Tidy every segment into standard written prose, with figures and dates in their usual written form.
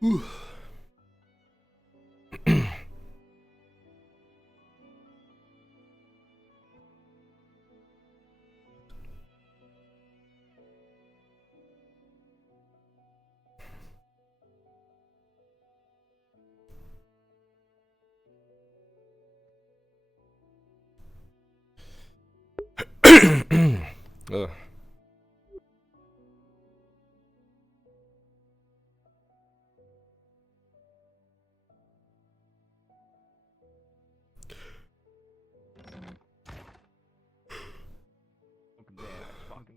Whew. Ugh.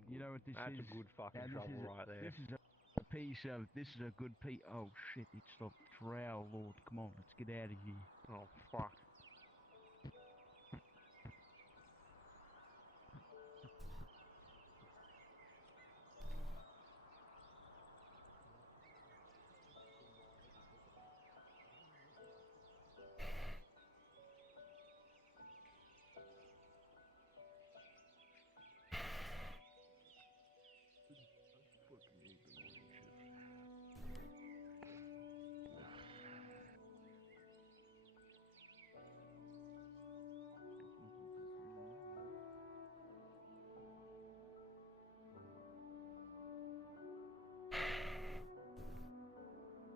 You know what this That's is? a good fucking trouble right there. This is a piece of. This is a good piece. Oh shit! It stopped. Drow Lord, come on, let's get out of here. Oh fuck.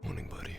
Morning, buddy.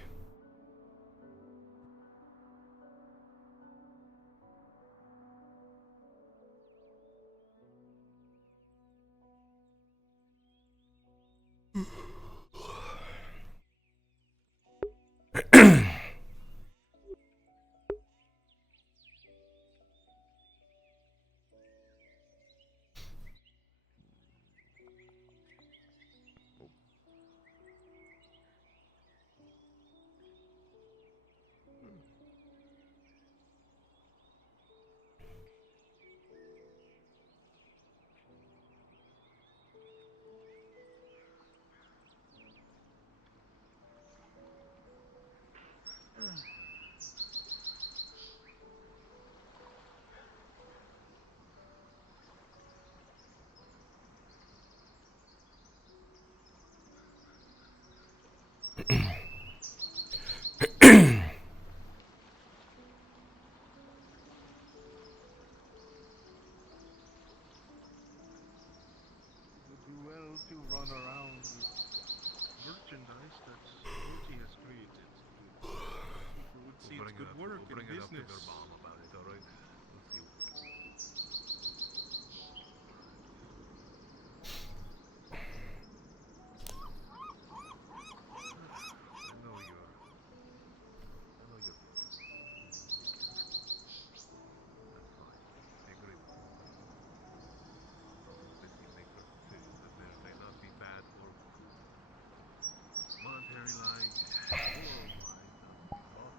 Would do well to run around with merchandise that Naughty has created. People would see it's good work and business. About it, alright? We'll see what we can do. I know you're busy. That's fine. I agree with you. Obviously makes us too, but there may not be bad for monetary like hello my son-in-law.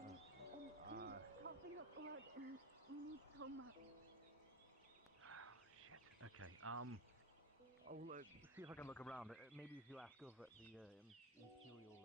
He's coughing up blood and we need coma. Shit. Okay. I'll see if I can look around. Maybe if you ask over at the Imperial.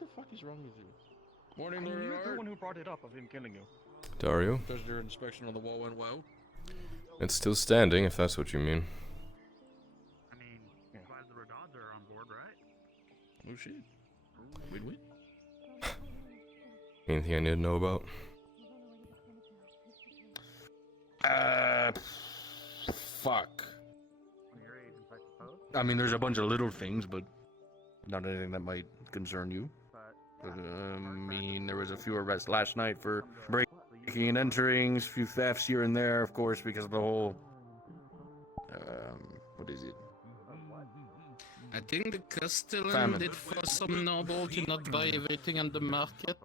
the fuck is wrong with you? Morning, And Lord you're the Art. one who brought it up of him killing you. Dario? Does your inspection on the wall went well? It's still standing, if that's what you mean. I mean, glad the Redods are on board, right? Oh shit. Win-win. Anything I need to know about? Fuck. I mean, there's a bunch of little things, but not anything that might concern you. I mean, there was a few arrests last night for breaking and enterings, a few thefts here and there, of course, because of the whole. What is it? I think the Castellan Famine. did for some noble to not buy everything on the market.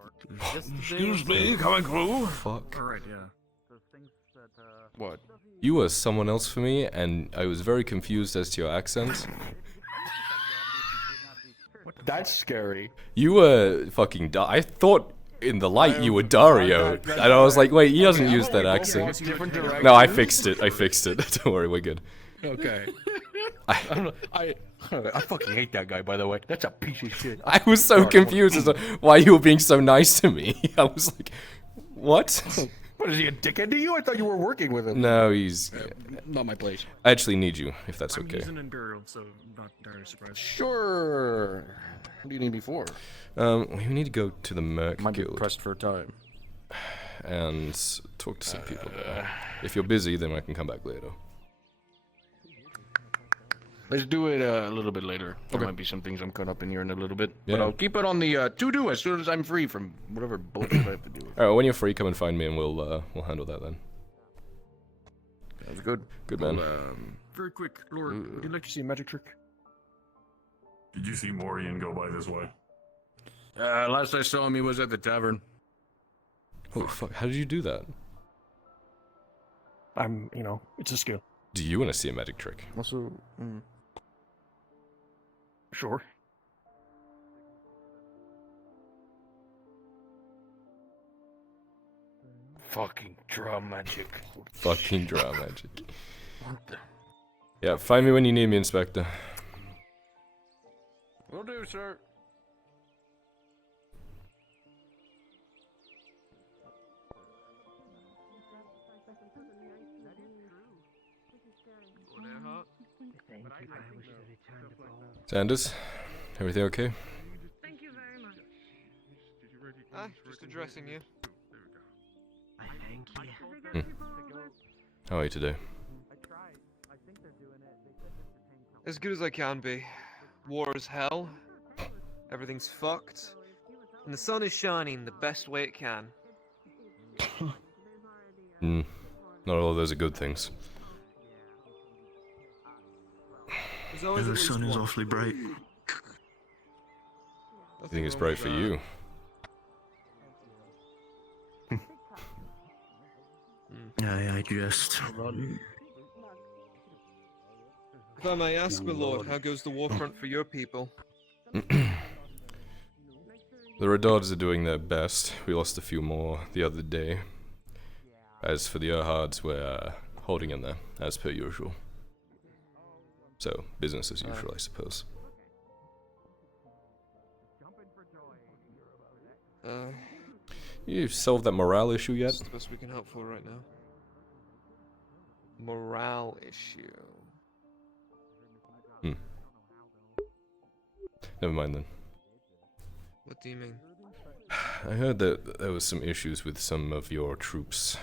Excuse me, coming through? Fuck. Alright, yeah. What? You were someone else for me, and I was very confused as to your accent. That's scary. You were fucking I thought in the light you were Dario, and I was like, wait, he doesn't use that accent. No, I fixed it. Don't worry, we're good. Okay. I fucking hate that guy, by the way. That's a piece of shit. I was so confused as to why you were being so nice to me. I was like, what? What, is he a dickhead to you? I thought you were working with him. No, he's... Not my place. I actually need you, if that's okay. He's an Imperial, so not entirely surprised. Sure. What do you need me for? We need to go to the Merc Might be Guild pressed for time. and talk to some people there. If you're busy, then I can come back later. Let's do it a little bit later. There might be some things I'm caught up in here in a little bit. Yeah. But I'll keep it on the to-do as soon as I'm free from whatever bullshit I have to do. Alright, when you're free, come and find me and we'll handle that then. Sounds good. Good man. Very quick, Lord, would you like to see a magic trick? Did you see Morian go by this way? Last I saw him, he was at the tavern. Holy fuck, how did you do that? It's a skill. Do you want to see a magic trick? Also, Sure. fucking draw magic. Fucking draw magic. Yeah, find me when you need me, Inspector. Will do, sir. Sanders, everything okay? Thank you very much. Just addressing you. How are you today? As good as I can be. War is hell. Everything's fucked. And the sun is shining the best way it can. Not all of those are good things. There's always at least one. awfully bright. I think it's bright for you. I just... If I may ask, my lord, how goes the war front for your people? The Redods are doing their best. We lost a few more the other day. As for the Erhards, we're holding in there, as per usual. So, business as usual, I suppose. You solved that morale issue yet? That's the best we can hope for right now. Morale issue. Never mind then. What do you mean? I heard that there was some issues with some of your troops,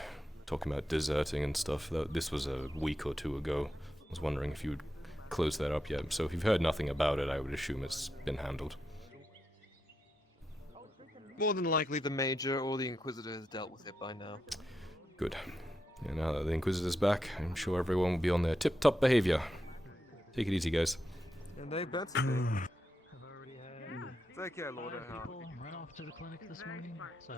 talking about deserting and stuff. This was a week or two ago. I was wondering if you'd closed that up yet. So if you've heard nothing about it, I would assume it's been handled. More than likely the Major or the Inquisitor has dealt with it by now. Good. Yeah, now that the Inquisitor's back, I'm sure everyone will be on their tip-top behavior. Take it easy, guys. And they better be. Take care, Lord Erhard. People ran off to the clinic this morning, so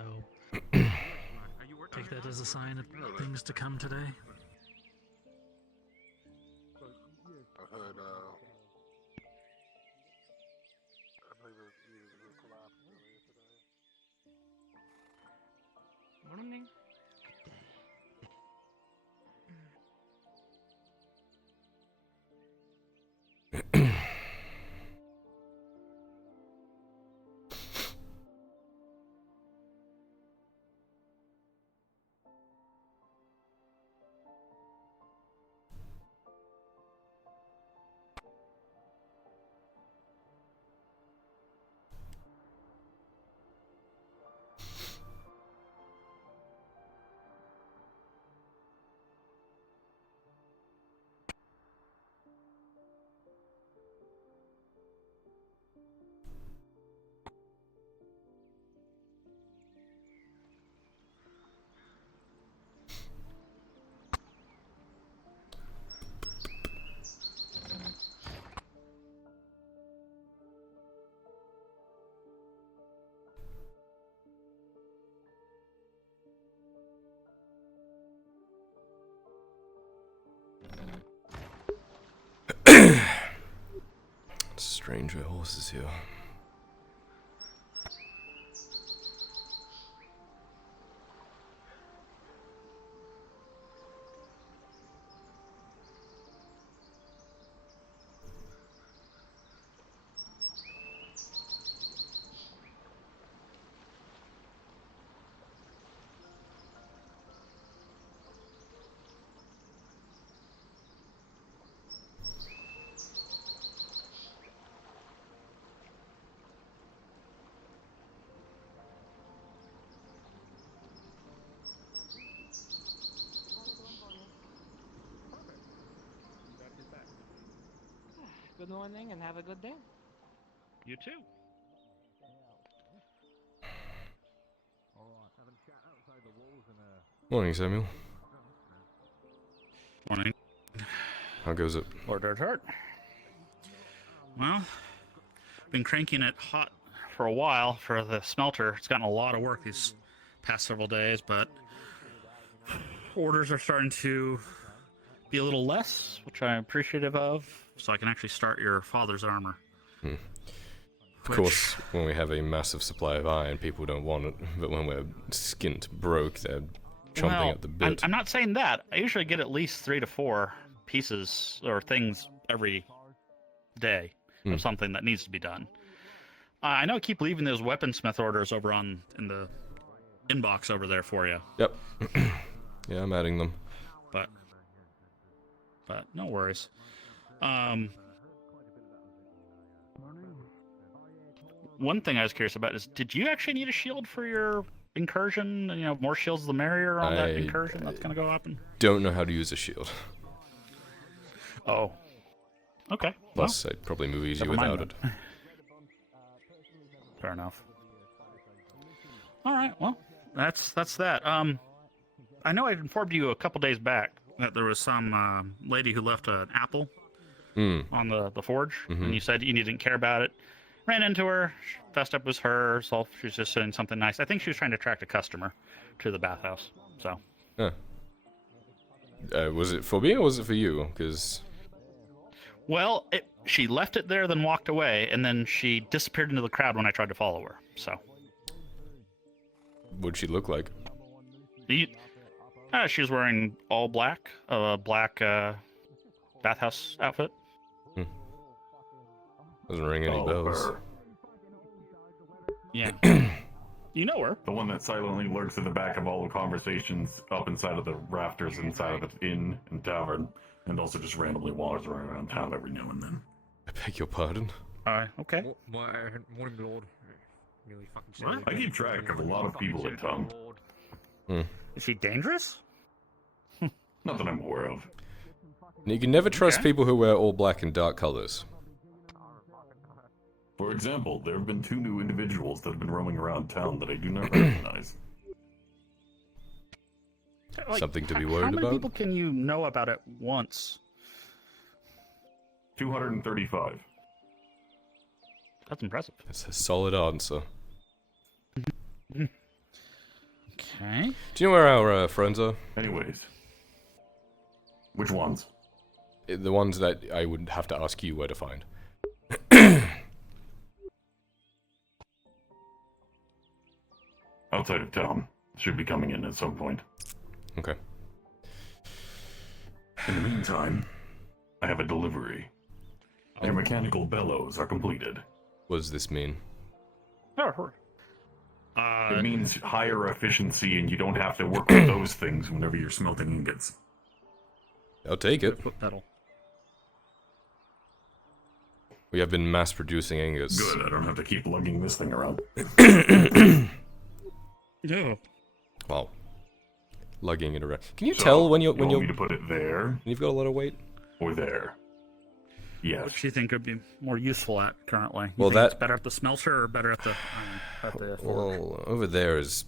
take that as a sign of things to come today. I've heard, Morning. Stranger horses here. Good morning and have a good day. You too. Morning, Samuel. Morning. How goes it? Lord Hurt. Well, been cranking it hot for a while for the smelter. It's gotten a lot of work these past several days, but orders are starting to be a little less, which I'm appreciative of, so I can actually start your father's armor. Of course, when we have a massive supply of iron, people don't want it, but when we're skint broke, they're chomping at the bit. I'm not saying that. I usually get at least 3 to 4 pieces or things every day of something that needs to be done. I know I keep leaving those weaponsmith orders over in the inbox over there for you. Yep. Yeah, I'm adding them. But no worries. One thing I was curious about is, did you actually need a shield for your incursion? You know, more shields the merrier on that incursion that's going to go up. Don't know how to use a shield. Oh. Okay. Plus, I'd probably move easier without it. Fair enough. All right. Well, that's that. I know I informed you a couple days back that there was some lady who left an apple on the forge, and you said you didn't care about it. Ran into her, fessed up was her, so she was just saying something nice. I think she was trying to attract a customer to the bathhouse, so. Was it for me or was it for you? Because... Well, she left it there, then walked away, and then she disappeared into the crowd when I tried to follow her, so. What'd she look like? She was wearing all black, black bathhouse outfit. Doesn't ring any bells. Yeah. You know her. The one that silently lurks in the back of all the conversations up inside of the rafters inside of the inn and tavern, and also just randomly wanders around town every now and then. I beg your pardon? Okay. Morning, Lord. What? I keep track of a lot of people in town. Is she dangerous? Not that I'm aware of. You can never trust people who wear all black and dark colors. For example, there have been 2 new individuals that have been roaming around town that I do not recognize. Something to be worried about? How many people can you know about at once? 235. That's impressive. That's a solid answer. Okay. Do you know where our friends are? Anyways. Which ones? The ones that I would have to ask you where to find. Outside of town. Should be coming in at some point. Okay. In the meantime, I have a delivery. Their mechanical bellows are completed. What does this mean? It means higher efficiency and you don't have to work with those things whenever you're smelting ingots. I'll take it. Foot pedal. We have been mass producing ingots. Good, I don't have to keep lugging this thing around. Yeah. Wow. Lugging it around. Can you tell when you're... You want me to put it there? You've got a lot of weight? Or there? Yes. What do you think would be more useful at currently? Well, think it's better at the smelter or better at the forge? Well, over there is...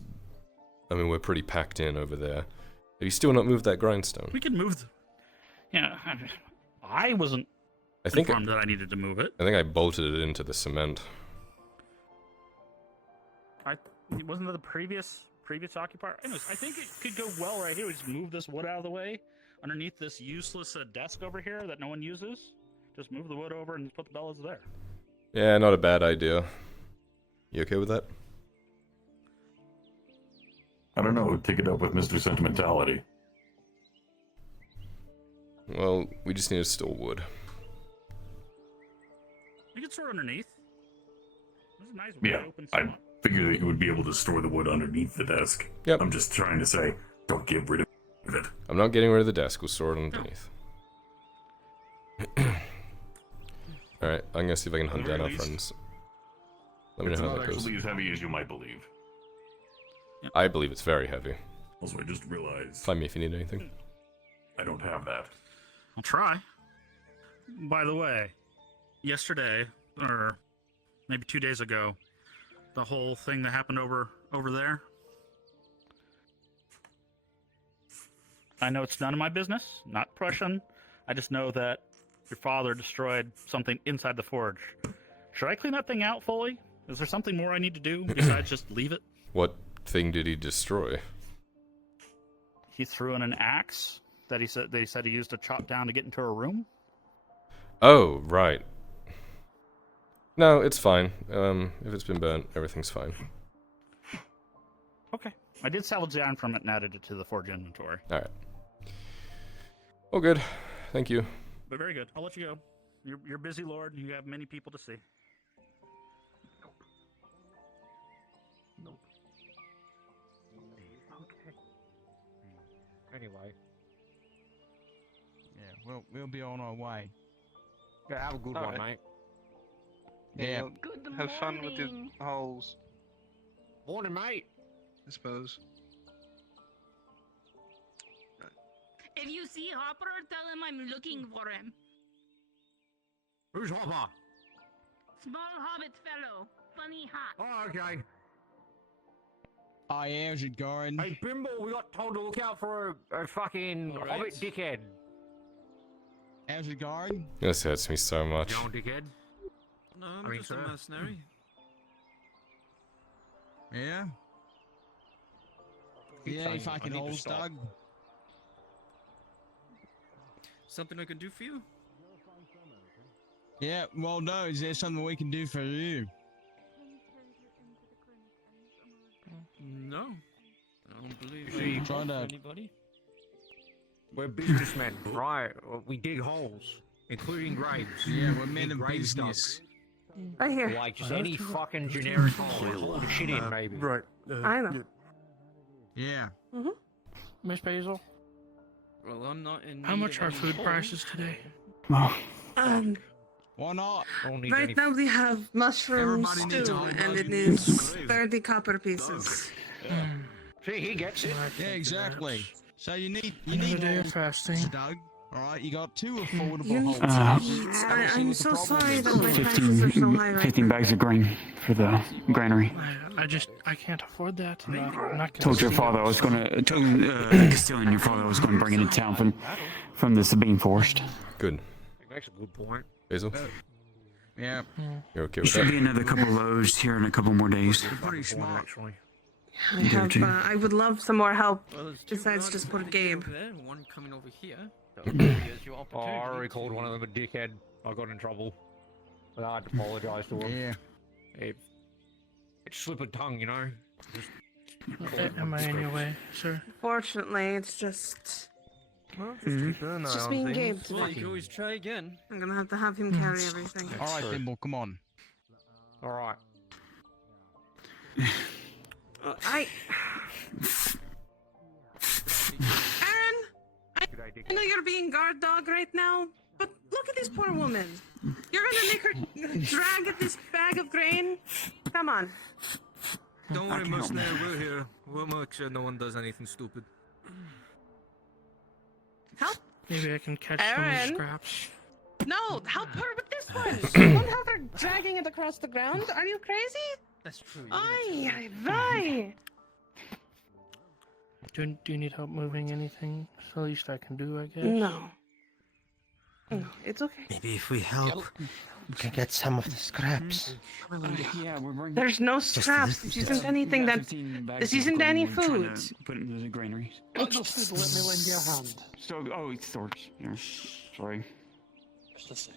I mean, we're pretty packed in over there. Have you still not moved that grindstone? We can move Yeah, I wasn't informed that I needed to move it. I think I bolted it into the cement. Wasn't that the previous occupier? Anyways, I think it could go well right here. We just move this wood out of the way underneath this useless desk over here that no one uses. Just move the wood over and put the bellows there. Yeah, not a bad idea. You okay with that? I don't know. Take it up with Mr. Sentimentality. Well, we just need to store wood. You can store underneath. This is nice. Yeah, open I spot. figure that you would be able to store the wood underneath the desk. Yep. I'm just trying to say, don't get rid of it. I'm not getting rid of the desk. We'll store it underneath. Alright, I'm gonna see if I can hunt down our friends. Let me It's know how not that goes. actually as heavy as you might believe. I believe it's very heavy. Also, I just realized Find me if you need anything. I don't have that. I'll try. By the way, yesterday, or maybe 2 days ago, the whole thing that happened over there. I know it's none of my business, not Prussian. I just know that your father destroyed something inside the forge. Should I clean that thing out fully? Is there something more I need to do besides just leave it? What thing did he destroy? He threw in an axe that he said he used to chop down to get into a room. Oh, right. No, it's fine. If it's been burnt, everything's fine. Okay. I did salvage the iron from it and added it to the forge inventory. Alright. All good. Thank you. But very good. I'll let you go. You're busy, Lord, and you have many people to see. Nope. Okay. Anyway. Yeah, we'll be on our way. Yeah, have a good one, mate. Yeah. Good Have fun with your morning. holes, Morning, mate. I suppose. If you see Hopper, tell him I'm looking for him. Who's Hopper? Small hobbit fellow. Funny hat. Oh, okay. Oh yeah, how's it going? Hey, Bimble, we got told to look out for a fucking hobbit dickhead. How's it going? This hurts me so much. You old dickhead? No, I mean, sir. mercenary. Yeah? Keep Yeah, saying any I fucking need to holes stop. dug? Something I can do for you? Yeah, well no, is there something we can do for you? No. I don't believe So you trying to... anybody. We're businessmen, right? We dig holes, including graves. Yeah, we're men Need of graves dug. business. Right here. Like just any fucking generic hole. Put shit in, maybe. Right. I know. Yeah. Miss Basil, Well, I'm not in. how need much of are any food holes. prices today? Why not? Don't need Right any now we have mushroom Everybody needs stew, a whole and dog it in is this grave. 30 copper pieces. See, he gets it. Yeah, exactly. So you need Another day of holes fasting. dug. Alright, you got 2 affordable You need holes. to eat. Let's I'm see what the so problem sorry is. that my prices are so high right now. bags of grain for the granary. I can't afford that. I'm not gonna Told your steal father it. I was gonna, told Castilian your father I was gonna bring it into town from the Sabine Forest. Good. He makes a good point. Basil? Yeah. You're okay There with should be that? another couple of loads here in a couple more days. Pretty smart. Actually. I would love some more help Well, there's two besides guards just poor coming Gabe. over there, and one coming over here. Oh, I already called one of them a dickhead. I got in trouble. But I had to apologize to him. Yeah. It's slip of tongue, you know? Am I in your way, sir? Fortunately, it's just Mm-hmm. it's just being Gabe Well, you today. can always try again. I'm gonna have to have him carry everything. Alright, Thimble, come on. Alright. I Aaron, I know you're being guard dog right now, but look at this poor woman. You're gonna make her drag at this bag of grain? Come on. Don't worry, mercenary, we're here. We'll make sure no one does anything stupid. Help? Maybe I can catch some of Aaron? the scraps. No, help her with this one. Don't have her dragging it across the ground. Are you crazy? That's true. Ay, ay, Do you need help moving anything? It's the least I can do, I guess. No. No, it's okay. Maybe if we help, we can get some of the scraps. Yeah, we're bringing. There's no scraps. This isn't anything that. This isn't any food. Put it into the granaries. Let me lend you a hand. So, it's storage. Yeah. Sorry.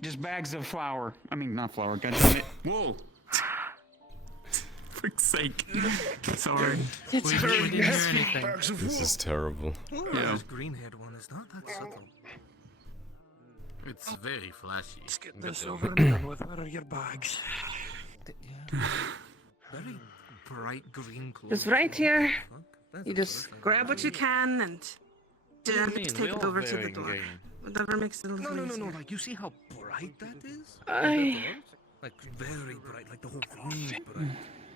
Just bags of flour. I mean, not flour. God damn it. Whoa. For sake. Sorry. We didn't hear anything. This is terrible. Yeah. This green-haired one is not that subtle. It's very flashy. Let's get this over and done with. Where are your bags? Very bright green clothes. It's right here. You just grab what you can and take it over to the door. Whatever makes it a little easier. No. Like, you see how bright that is? Like, very bright. Like, the whole thing is bright.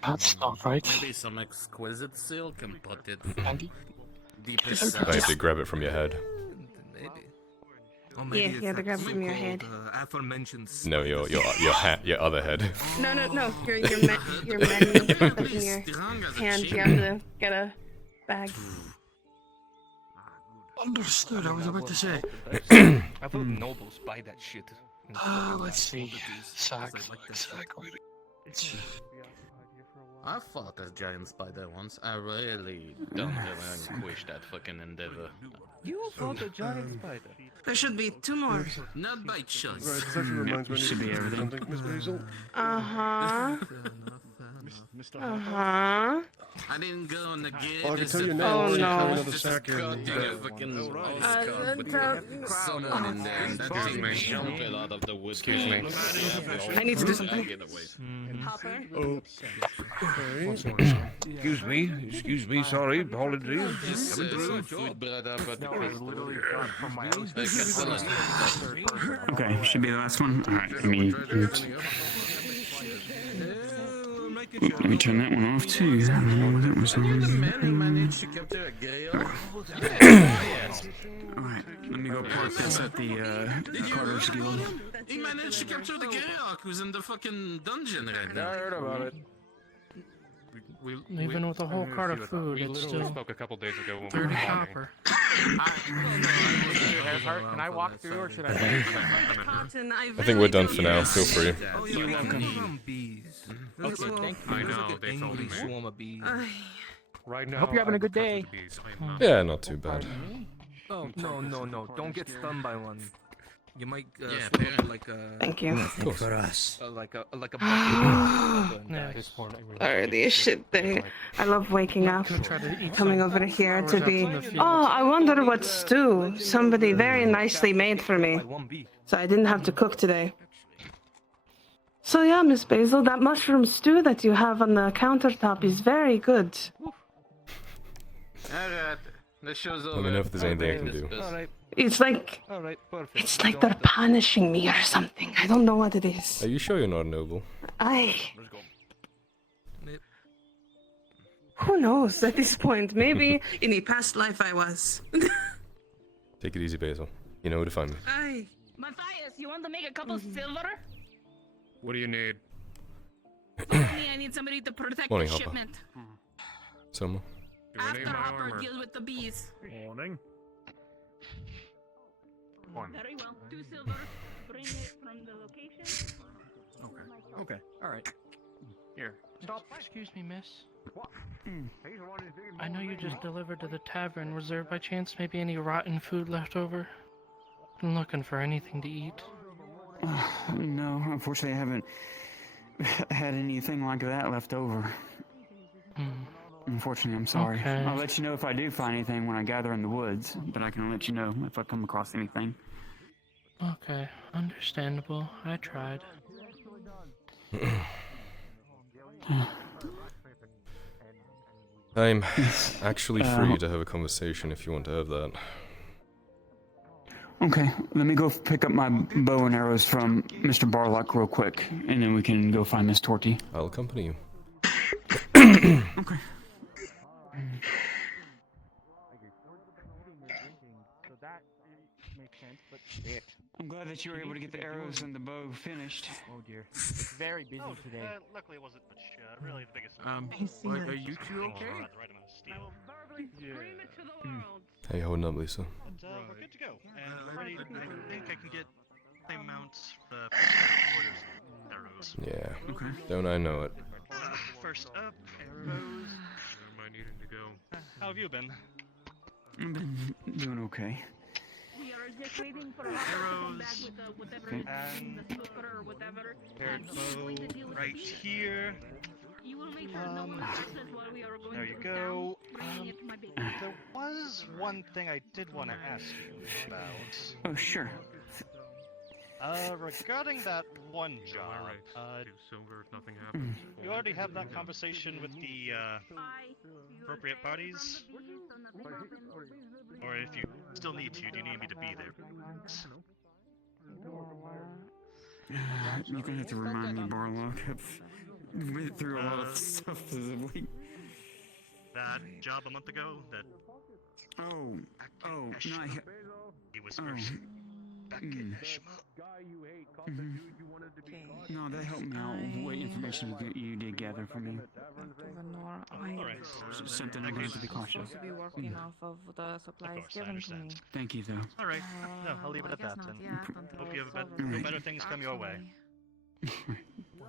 That's not right. Maybe some exquisite silk and put it deep I inside. have to grab it from your head. Maybe. Or maybe Yeah, it's to grab from your head. Aforementioned. No, your other head. No. Your menu stuff in your hand. You have to get a bag. Understood. I was about to say. I thought nobles buy that shit. Let's see. Sack. I fought a giant spider once. I really don't relinquish that fucking endeavor. You fought a giant spider. There should be 2 more. Not by choice. Right, this actually reminds me Should be of everything. something, Miss Basil. I didn't go on the gate. Well, I can tell you Oh, now, no. another sack here. Someone in there, and that thing jumped out of the wood. Excuse me. I need to do something. Get away. Hopper. Excuse me, sorry, apologies. Just some food bread up at the Okay, should be the last one. Alright, let me turn that one off too. I don't know what that was on. man who managed to capture a grill. Alright, let me go park this at the Carter's Guild. He managed to capture the Greyhawk who's in the fucking dungeon right now. I heard about it. Even with a whole cart of food, We it's literally still spoke a couple days ago when we 30 were copper. Can I walk through or should I? Cotton, I think we're done for now. Feel free. Oh, You're welcome. Bees. Okay, thank you. I know, they told me. Swarm of bees. Right now. Hope you're having a good day. Yeah, not too bad. Oh, no. Don't get stunned by one. You might Yeah, swim up like a... Thank you. For us. Like a Yeah. Sorry, the shit thing. I love waking up, coming over here to be. Oh, I wonder what stew somebody very nicely made for me. So I didn't have to cook today. So yeah, Miss Basil, that mushroom stew that you have on the countertop is very good. Alright, the show's over. Let me know if there's anything I can do. Alright, It's like perfect. it's like they're punishing me or something. I don't know what it is. Are you sure you're not a noble? Who knows at this point? Maybe in a past life I was. Take it easy, Basil. You know where to find me. Aye. Matthias, you want to make a cup of silver? What do you need? I need somebody to protect Morning, the Hopper. shipment. Someone. After Hopper, deal with the bees. Morning. Very well. 2 silver. Bring it from the location. Okay. All right. Here. Stop. Excuse me, miss. I know you just delivered to the tavern. Was there by chance maybe any rotten food left over? I'm looking for anything to eat. No, unfortunately I haven't had anything like that left over. Unfortunately, I'm sorry. Okay. I'll let you know if I do find anything when I gather in the woods, but I can let you know if I come across anything. Okay, understandable. I tried. I'm actually free to have a conversation if you want to have that. Okay, let me go pick up my bow and arrows from Mr. Barlock real quick, and then we can go find Miss Torty. I'll accompany you. Okay. So that makes sense, but shit. I'm glad that you were able to get the arrows and the bow finished. Oh dear. It's very busy today. Luckily, it wasn't much. Really, the biggest. Are you two okay? The right amount of steel. Scream it to the world. How you holding up, Lisa? But we're good to go. And I think I can get same mounts for arrows. Yeah. Okay. Don't I know it? First up, arrows. Am I needing to go? How have you been? I've been doing okay. We are just waiting for Robert to come back with whatever is in the super or whatever. And he's going to deal with right the beast. here. You will make sure no one passes while we are going There to you the go. town, bringing it to my base. There was one thing I did want to ask you about. Oh, sure. Regarding that one job, silver if nothing happens. you already have that conversation with the appropriate parties? Or if you still need to, do you need me to be there? You're gonna have to remind me, Barlock. I've been through a lot of stuff this week. That job a month ago, that... Oh, no, he whispers. No, that helped me out. What information you did gather for me. Something I'm going to have to be cautious. To be working off of the supplies given to me. Thank you, though. Alright, no, I'll leave it at that then. Hope you have better things come your way.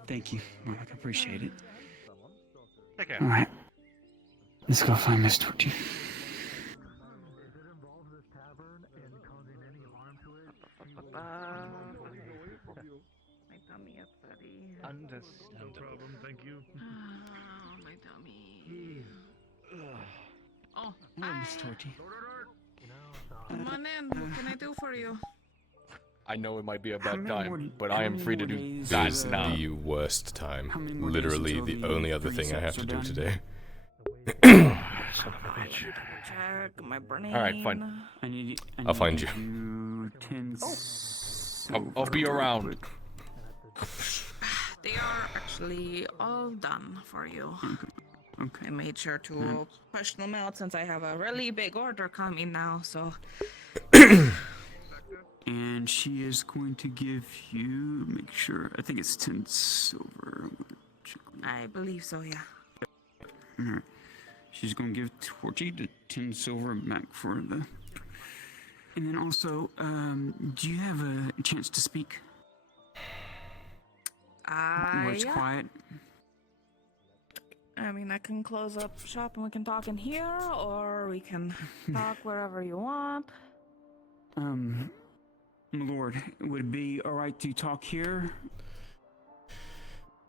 Thank you, Mark. I appreciate it. Take care. Alright. Let's go find Miss Torty. My tummy is very... No problem, thank you. my tummy. Oh, Hello, Miss Torty. come on in. What can I do for you? I know it might be a bad time, but I am free to do This that is now. the worst time. Literally the only other thing I have to do today. Check my brain. Alright, fine. I'll find you. I'll be around. They are actually all done for you. Okay. I made sure to push them out since I have a really big order coming now, so... And she is going to give you, make sure, I think it's 10 silver. I believe so, yeah. Alright. She's going to give Torty the 10 silver back for the... And then also, do you have a chance to speak? Where it's yeah. quiet? I mean, I can close up shop and we can talk in here, or we can talk wherever you want. My lord, would it be alright to talk here?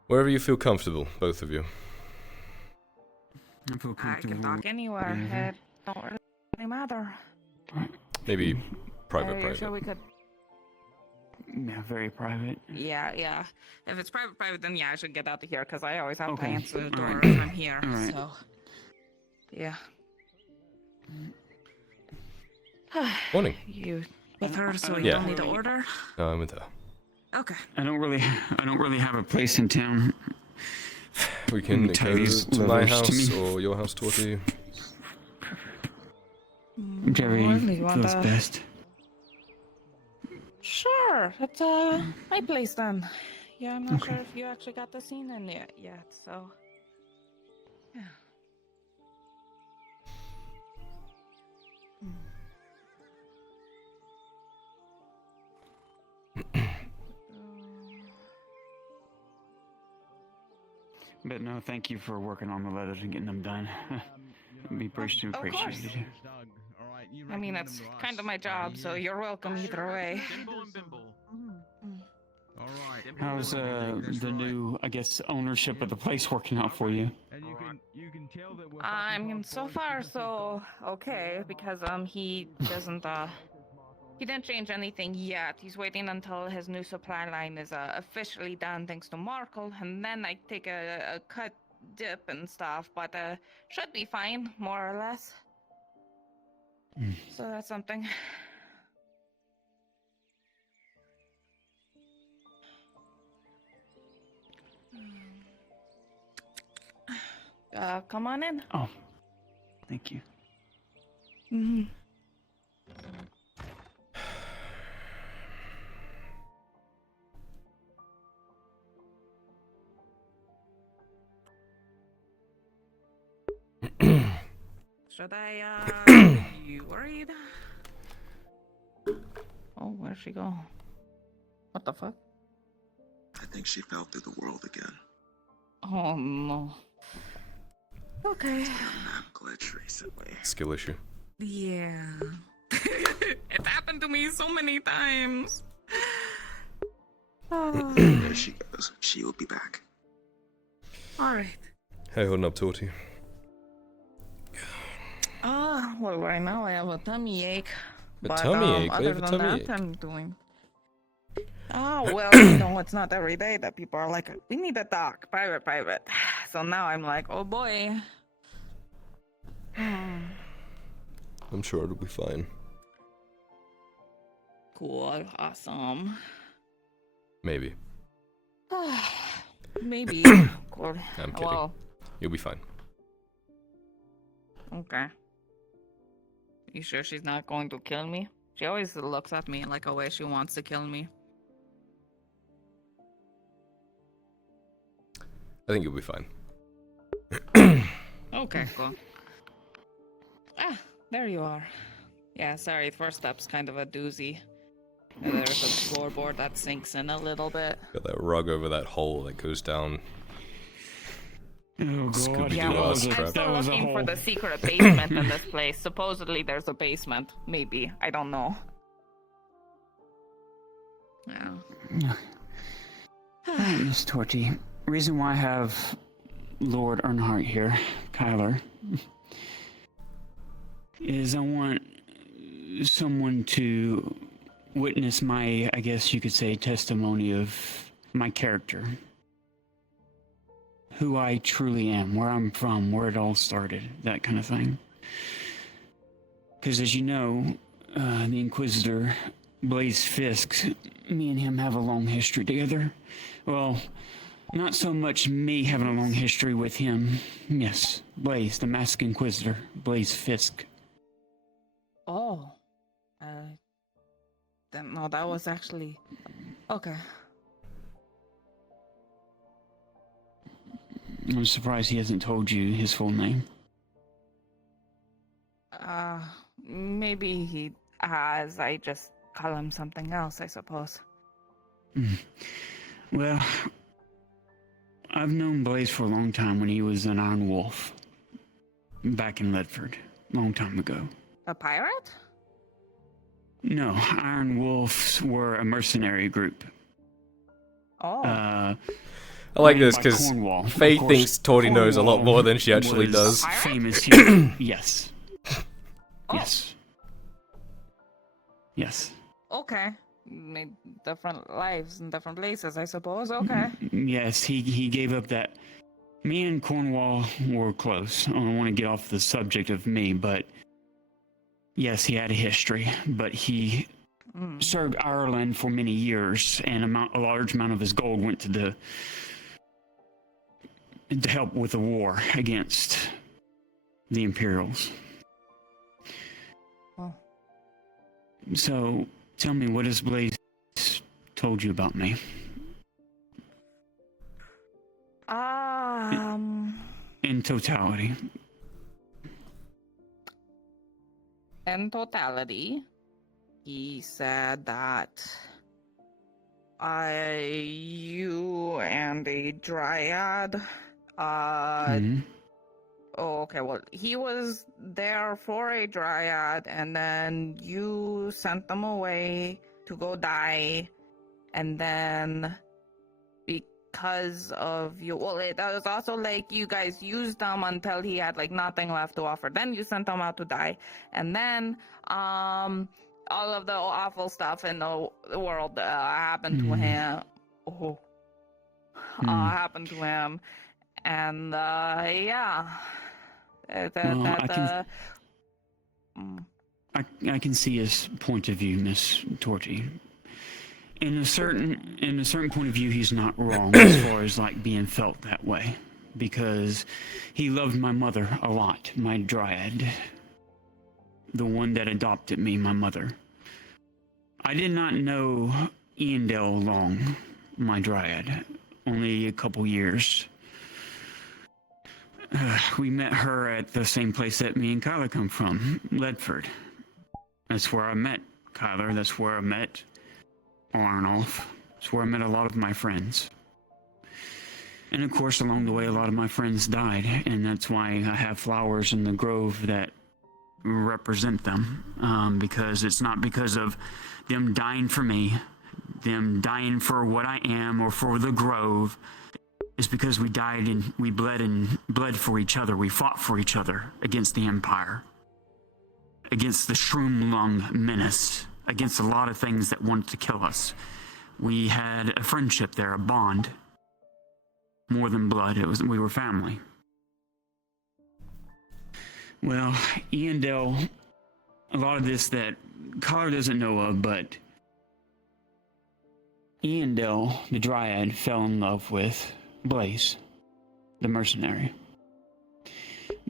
Wherever you feel comfortable, both of you. I feel I comfortable. can talk anywhere. wherever. It don't really matter. Maybe private, Are you private. sure we could? Yeah, very private. Yeah. If it's private, then yeah, I should get out of here because I always have to Okay. answer the door Alright. if I'm here. Alright. So, yeah. Morning. You with her, so you Yeah. don't need to order. No, I'm with her. Okay. I don't really have a place in town. We can go Tidy's to my letters to house me. or your house, Torty. Whichever Well, you want feels the- best. Sure, it's my place then. Yeah, I'm not sure if you actually got the scene in yet, so yeah. But no, thank you for working on the letters and getting them done. We appreciate Of course. appreciate it. I mean, that's kind of my job, so you're welcome either way. How's the new, I guess, ownership of the place working out for you? You can tell that we're I mean, so far so okay because he doesn't he didn't change anything yet. He's waiting until his new supply line is officially done thanks to Markle, and then I take a cut dip and stuff, but should be fine more or less. So that's something. Come on in. Oh, thank you. Mm-hmm. Should I, you worried? Oh, where'd she go? What the fuck? I think she fell through the world again. Oh, no. Okay. Map glitch recently. Skill issue. Yeah. It's happened to me so many times. There she goes. She will be back. Alright. Hey, holding up, Torty. Well, right now I have a tummy ache. A But, tummy ache? Why do you other have a than tummy that, ache? I'm doing. Well, you know, it's not every day that people are like, we need to talk, private. So now I'm like, oh boy. I'm sure it'll be fine. Cool, awesome. Maybe. Maybe. Cool. I'm kidding. Well, You'll be fine. okay. You sure she's not going to kill me? She always looks at me like a way she wants to kill me. I think you'll be fine. Okay, cool. There you are. Yeah, sorry, first step's kind of a doozy. There's a floorboard that sinks in a little bit. Got that rug over that hole that goes down. Oh god. Scooby-Doo Yeah, well, ass I'm crap. still looking for the secret basement in this place. Supposedly there's a basement. Maybe. I don't know. Yeah. Alright, Miss Torty. Reason why I have Lord Earnhardt here, Kyler, is I want someone to witness my, I guess you could say, testimony of my character. Who I truly am, where I'm from, where it all started, that kind of thing. Because as you know, the Inquisitor, Blaze Fisk, me and him have a long history together. Well, not so much me having a long history with him. Yes, Blaze, the Masked Inquisitor, Blaze Fisk. Oh. Didn't know that was actually... Okay. I'm surprised he hasn't told you his full name. Maybe he has. I just call him something else, I suppose. Well, I've known Blaze for a long time when he was an Iron Wolf. Back in Ledford. Long time ago. A pirate? No, Iron Wolves were a mercenary group. Oh. I like this because Faye thinks Torty knows a lot more than she actually does. Famous here. Yes. Yes. Yes. Okay. Made different lives in different places, I suppose. Okay. Yes, he gave up that. Me and Cornwall were close. I don't want to get off the subject of me, but yes, he had a history. But he served Ireland for many years, and a large amount of his gold went to help with the war against the Imperials. Oh. So, tell me, what has Blaze told you about me? In totality. In totality, he said that you and a dryad, oh, okay, well, he was there for a dryad, and then you sent them away to go die, and then because of you, well, that was also like you guys used them until he had like nothing left to offer. Then you sent him out to die, and then all of the awful stuff in the world happened to him. Happened to him, and yeah. I can see his point of view, Miss Torty. In a certain point of view, he's not wrong as far as like being felt that way, because he loved my mother a lot, my dryad, the one that adopted me, my mother. I did not know Iandel long, my dryad, only a couple years. We met her at the same place that me and Kyler come from, Ledford. That's where I met Kyler. That's where I met Arnulf. That's where I met a lot of my friends. And of course, along the way, a lot of my friends died, and that's why I have flowers in the grove that represent them, because it's not because of them dying for me, them dying for what I am or for the Grove. It's because we died and we bled for each other. We fought for each other against the Empire, against the Shroom Lung menace, against a lot of things that wanted to kill us. We had a friendship there, a bond. More than blood, we were family. Well, Ian Dell, a lot of this that Collar doesn't know of, but Ian Dell, the Dryad, fell in love with Blaze, the mercenary.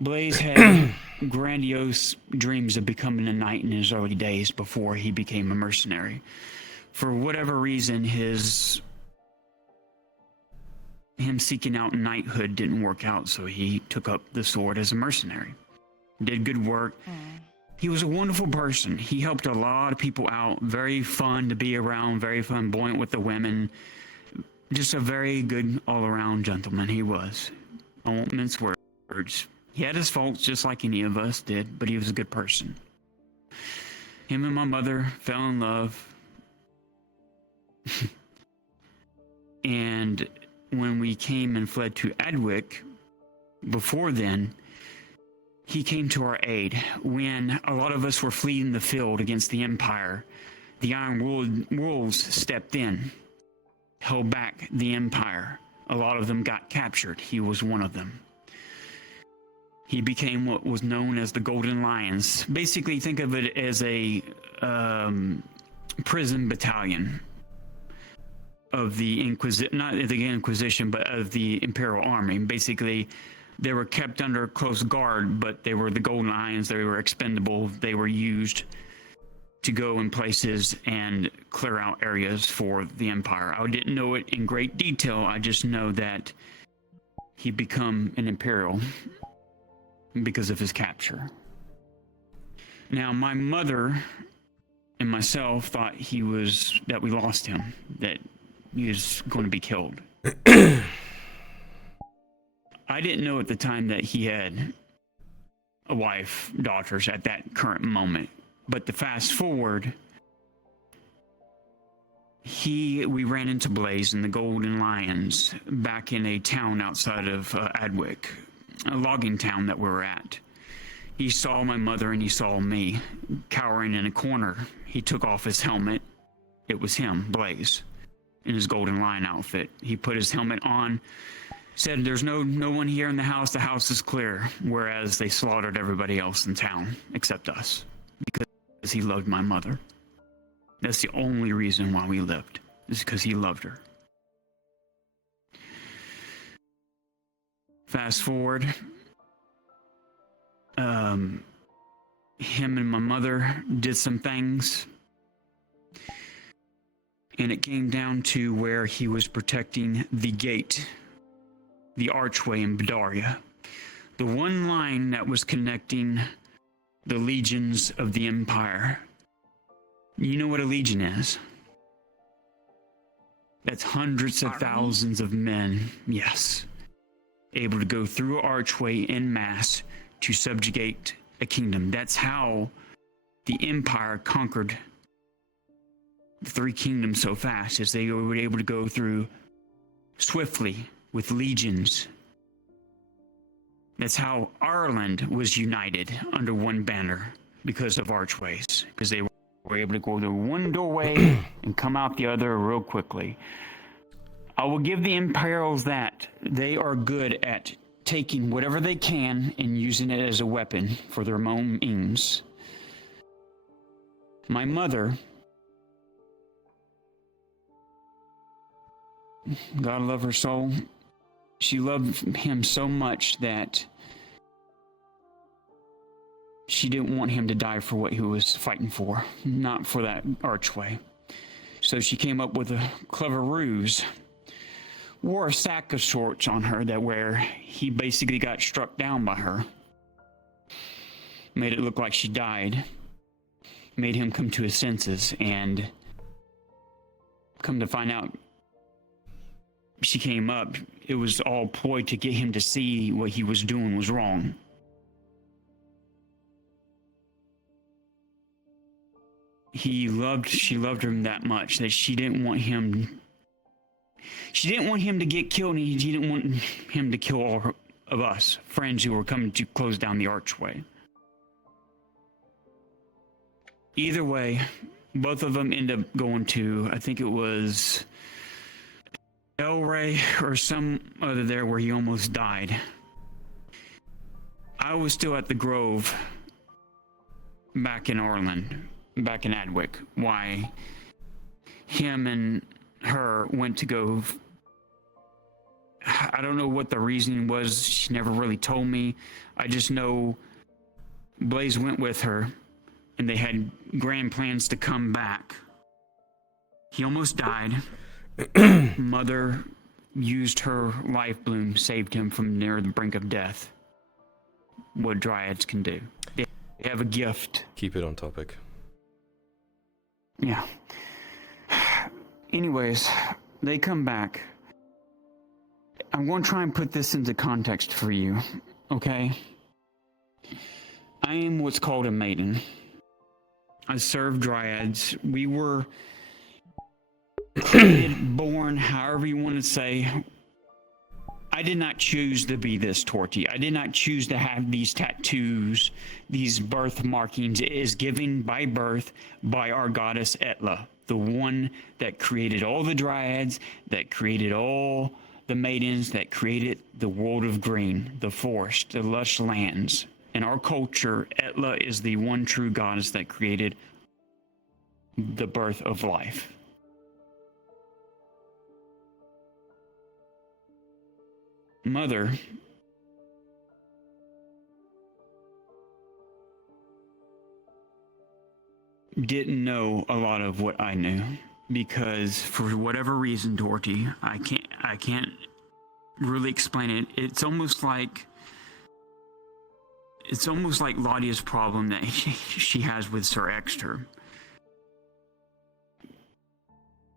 Blaze had grandiose dreams of becoming a knight in his early days before he became a mercenary. For whatever reason, him seeking out knighthood didn't work out, so he took up the sword as a mercenary. Did good work. He was a wonderful person. He helped a lot of people out. Very fun to be around, very flamboyant with the women. Just a very good all-around gentleman he was. I won't mince words. He had his faults just like any of us did, but he was a good person. Him and my mother fell in love. And when we came and fled to Adwick, before then, he came to our aid. When a lot of us were fleeing the field against the Empire, the Iron Wolves stepped in, held back the Empire. A lot of them got captured. He was one of them. He became what was known as the Golden Lions. Basically, think of it as a prison battalion of the Inquisition, not the Inquisition, but of the Imperial Army. Basically, they were kept under close guard, but they were the Golden Lions. They were expendable. They were used to go in places and clear out areas for the Empire. I didn't know it in great detail. I just know that he became an Imperial because of his capture. Now, my mother and myself thought that we lost him, that he was going to be killed. I didn't know at the time that he had a wife, daughters at that current moment. But to fast forward, we ran into Blaze and the Golden Lions back in a town outside of Adwick, a logging town that we were at. He saw my mother and he saw me cowering in a corner. He took off his helmet. It was him, Blaze, in his Golden Lion outfit. He put his helmet on, said, "There's no one here in the house is clear," whereas they slaughtered everybody else in town except us because he loved my mother. That's the only reason why we lived, is because he loved her. Fast forward, him and my mother did some things, and it came down to where he was protecting the gate, the archway in Bedaria, the one line that was connecting the legions of the Empire. You know what a legion is? That's hundreds of thousands of men, yes, able to go through an archway en masse to subjugate a kingdom. That's how the Empire conquered the three kingdoms so fast, as they were able to go through swiftly with legions. That's how Ireland was united under one banner, because of archways, because they were able to go through one doorway and come out the other real quickly. I will give the Imperials that. They are good at taking whatever they can and using it as a weapon for their own means. My mother, God love her soul, she loved him so much that she didn't want him to die for what he was fighting for, not for that archway. So she came up with a clever ruse, wore a sack of sorts on her that where he basically got struck down by her, made it look like she died, made him come to his senses, and come to find out, she came up, it was all ploy to get him to see what he was doing was wrong. she loved him that much that she didn't want him to get killed, and she didn't want him to kill all of us friends who were coming to close down the archway. Either way, both of them end up going to, I think it was El Rey or some other there where he almost died. I was still at the Grove back in Orland, back in Adwick. Why him and her went to go, I don't know what the reasoning was. She never really told me. I just know Blaze went with her, and they had grand plans to come back. He almost died. Mother used her life bloom, saved him from near the brink of death. What dryads can do. They have a gift. Keep it on topic. Yeah. Anyways, they come back. I'm going to try and put this into context for you, okay? I am what's called a maiden. I serve dryads. We were created, born, however you want to say. I did not choose to be this, Torty. I did not choose to have these tattoos, these birth markings. It is given by birth by our goddess Etla, the one that created all the dryads, that created all the maidens, that created the world of green, the forest, the lush lands. In our culture, Etla is the one true goddess that created the birth of life. Mother didn't know a lot of what I knew because for whatever reason, Dorothy, I can't really explain it. It's almost like Ladia's problem that she has with Sir Exeter.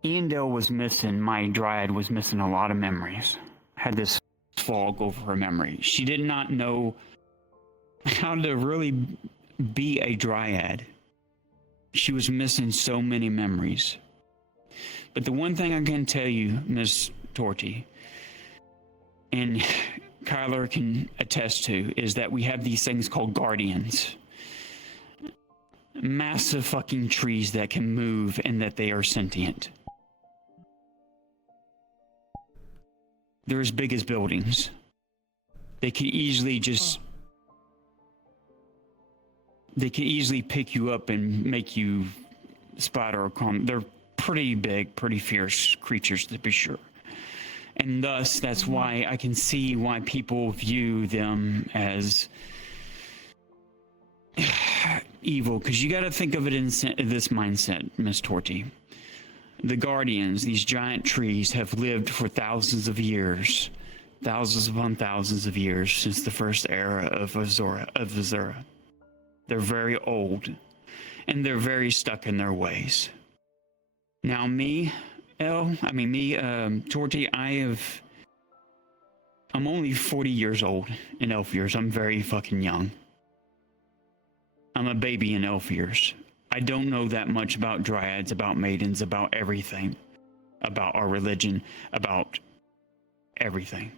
Iandale was missing, my dryad was missing a lot of memories. Had this fog over her memory. She did not know how to really be a dryad. She was missing so many memories. But the one thing I can tell you, Miss Torty, and Kyler can attest to, is that we have these things called guardians. Massive fucking trees that can move and that they are sentient. They're as big as buildings. They could easily pick you up and make you splatter or calm. They're pretty big, pretty fierce creatures to be sure. And thus, that's why I can see why people view them as evil. Because you got to think of it in this mindset, Miss Torty. The Guardians, these giant trees, have lived for thousands of years, thousands upon thousands of years since the first era of Azura. They're very old, and they're very stuck in their ways. Now Torty, I'm only 40 years old in elf years. I'm very fucking young. I'm a baby in elf years. I don't know that much about dryads, about maidens, about everything, about our religion, about everything.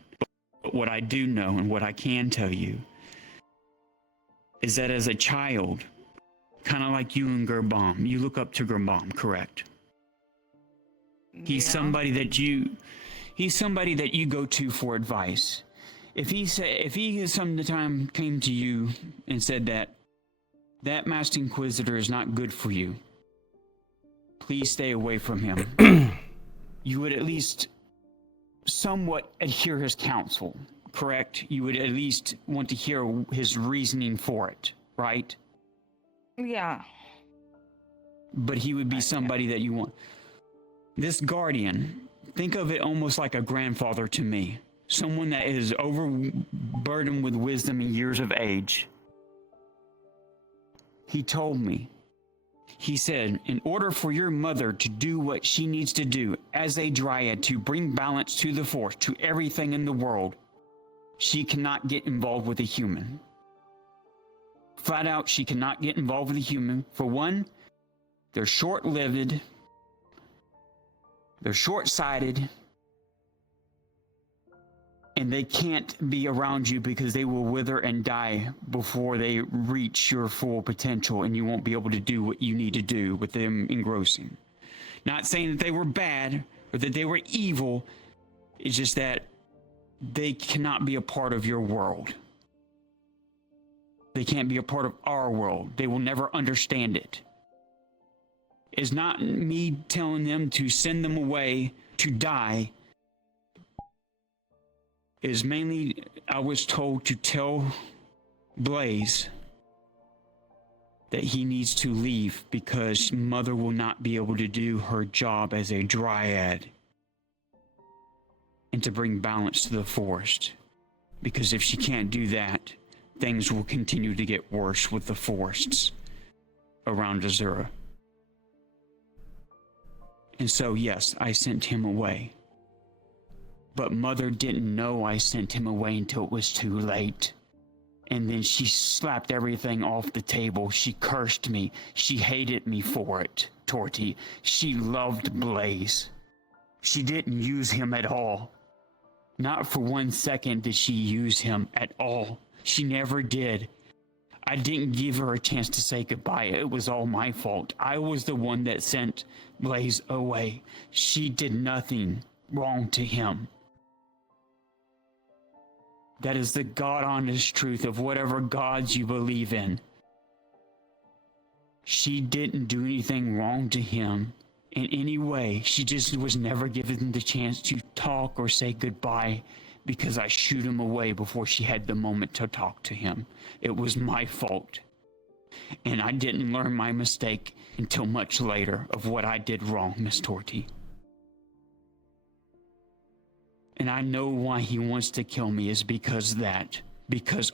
But what I do know and what I can tell you is that as a child, kind of like you and Gerbom, you look up to Gerbom, correct? He's somebody that you go to for advice. If he sometime came to you and said that Master Inquisitor is not good for you, please stay away from him. You would at least somewhat adhere his counsel, correct? You would at least want to hear his reasoning for it, right? Yeah. But he would be somebody that you want. This guardian, think of it almost like a grandfather to me. Someone that is overburdened with wisdom and years of age. He told me, he said, in order for your mother to do what she needs to do as a dryad, to bring balance to the force, to everything in the world, she cannot get involved with a human. Flat out, she cannot get involved with a human. For one, They're short-lived. They're short-sighted. And they can't be around you because they will wither and die before they reach your full potential, and you won't be able to do what you need to do with them engrossing. Not saying that they were bad or that they were evil. It's just that they cannot be a part of your world. They can't be a part of our world. They will never understand it. It's not me telling them to send them away to die. It is mainly I was told to tell Blaze that he needs to leave because Mother will not be able to do her job as a dryad and to bring balance to the forest. Because if she can't do that, things will continue to get worse with the forests around Azura. And so, yes, I sent him away. But Mother didn't know I sent him away until it was too late. And then she slapped everything off the table. She cursed me. She hated me for it, Torty. She loved Blaze. She didn't use him at all. Not for 1 second did she use him at all. She never did. I didn't give her a chance to say goodbye. It was all my fault. I was the one that sent Blaze away. She did nothing wrong to him. That is the God-honest truth of whatever gods you believe in. She didn't do anything wrong to him in any way. She just was never given the chance to talk or say goodbye because I shooed him away before she had the moment to talk to him. It was my fault. And I didn't learn my mistake until much later of what I did wrong, Miss Torty. And I know why he wants to kill me is because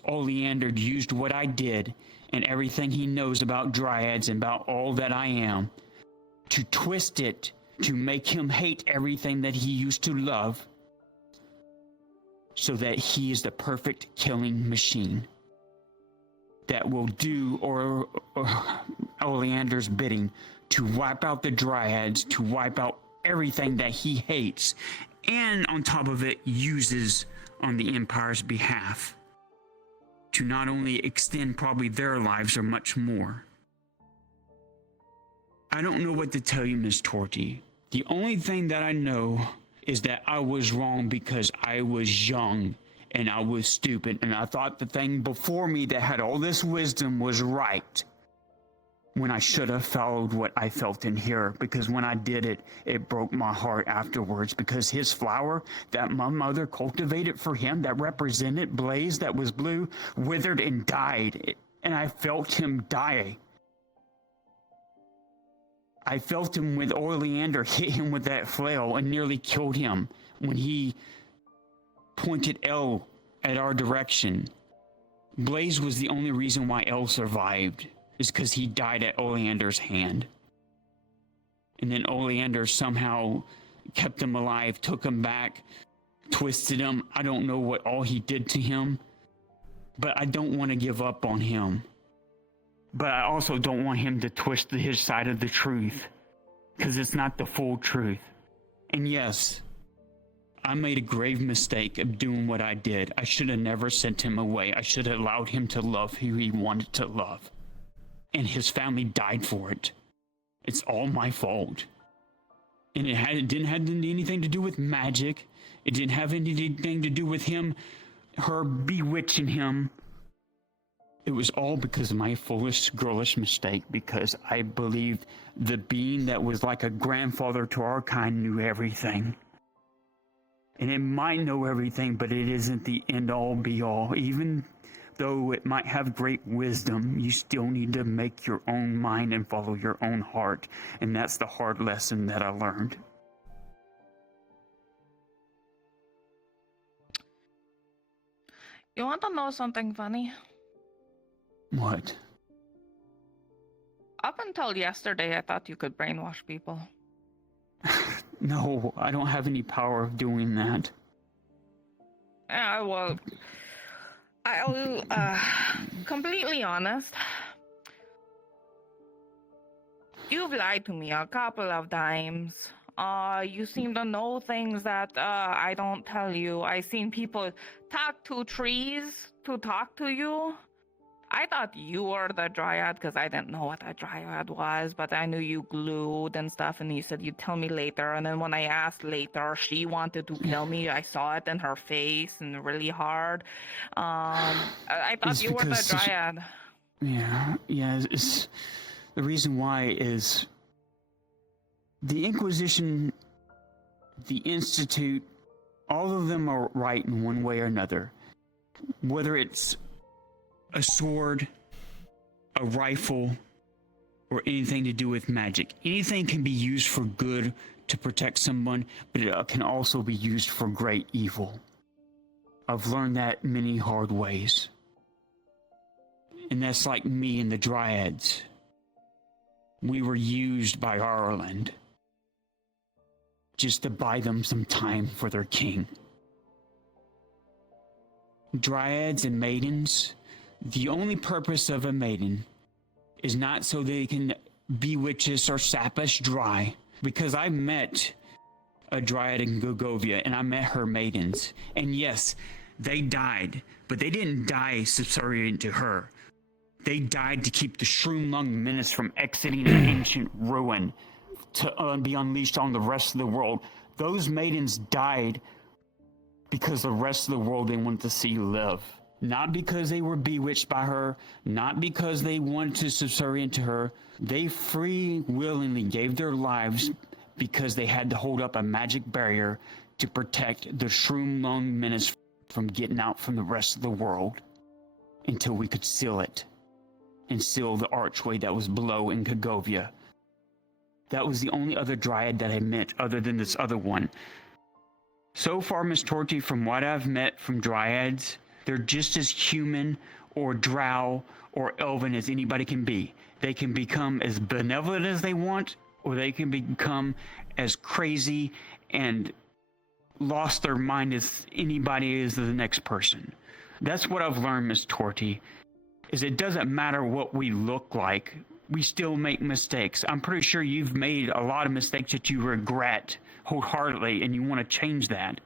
Oleander used what I did and everything he knows about dryads and about all that I am to twist it to make him hate everything that he used to love so that he is the perfect killing machine that will do or Oleander's bidding to wipe out the dryads, to wipe out everything that he hates, and on top of it uses on the Empire's behalf to not only extend probably their lives or much more. I don't know what to tell you, Miss Torty. The only thing that I know is that I was wrong because I was young and I was stupid and I thought the thing before me that had all this wisdom was right when I should have followed what I felt in here, because when I did it, it broke my heart afterwards because his flower that my mother cultivated for him that represented Blaze that was blue withered and died, and I felt him die. I felt him with Oleander hit him with that flail and nearly killed him when he pointed L at our direction. Blaze was the only reason why L survived, is because he died at Oleander's hand. And then Oleander somehow kept him alive, took him back, twisted him. I don't know what all he did to him, but I don't want to give up on him. But I also don't want him to twist his side of the truth, because it's not the full truth. And yes, I made a grave mistake of doing what I did. I should have never sent him away. I should have allowed him to love who he wanted to love. And his family died for it. It's all my fault. And it didn't have anything to do with magic. It didn't have anything to do with her bewitching him. It was all because of my foolish, girlish mistake, because I believed the being that was like a grandfather to our kind knew everything. And it might know everything, but it isn't the end-all, be-all. Even though it might have great wisdom, you still need to make your own mind and follow your own heart. And that's the hard lesson that I learned. You want to know something funny? What? Up until yesterday, I thought you could brainwash people. No, I don't have any power of doing that. Yeah, well, I'll completely honest. You've lied to me a couple of times. You seem to know things that I don't tell you. I seen people talk to trees to talk to you. I thought you were the dryad because I didn't know what a dryad was, but I knew you glowed and stuff, and you said you'd tell me later. And then when I asked later, she wanted to kill me. I saw it in her face and really hard. I thought you were the dryad. Yeah. It's, the reason why is the Inquisition, the Institute, all of them are right in one way or another. Whether it's a sword, a rifle, or anything to do with magic. Anything can be used for good to protect someone, but it can also be used for great evil. I've learned that many hard ways. And that's like me and the Dryads. We were used by Ireland just to buy them some time for their king. Dryads and maidens, the only purpose of a maiden is not so they can bewitch us or sap us dry, because I met a dryad in Gogovia and I met her maidens, and yes, they died, but they didn't die subservient to her. They died to keep the Shroom-Lung menace from exiting an ancient ruin to be unleashed on the rest of the world. Those maidens died because the rest of the world they wanted to see live. Not because they were bewitched by her, not because they wanted to subservient to her. They free willingly gave their lives because they had to hold up a magic barrier to protect the Shroom-Lung menace from getting out from the rest of the world until we could seal it and seal the archway that was below in Kagovia. That was the only other dryad that I met other than this other one. So far, Miss Torty, from what I've met from dryads, they're just as human or drow or elven as anybody can be. They can become as benevolent as they want, or they can become as crazy and lost their mind as anybody is to the next person. That's what I've learned, Miss Torty, is it doesn't matter what we look like. We still make mistakes. I'm pretty sure you've made a lot of mistakes that you regret wholeheartedly, and you want to change that.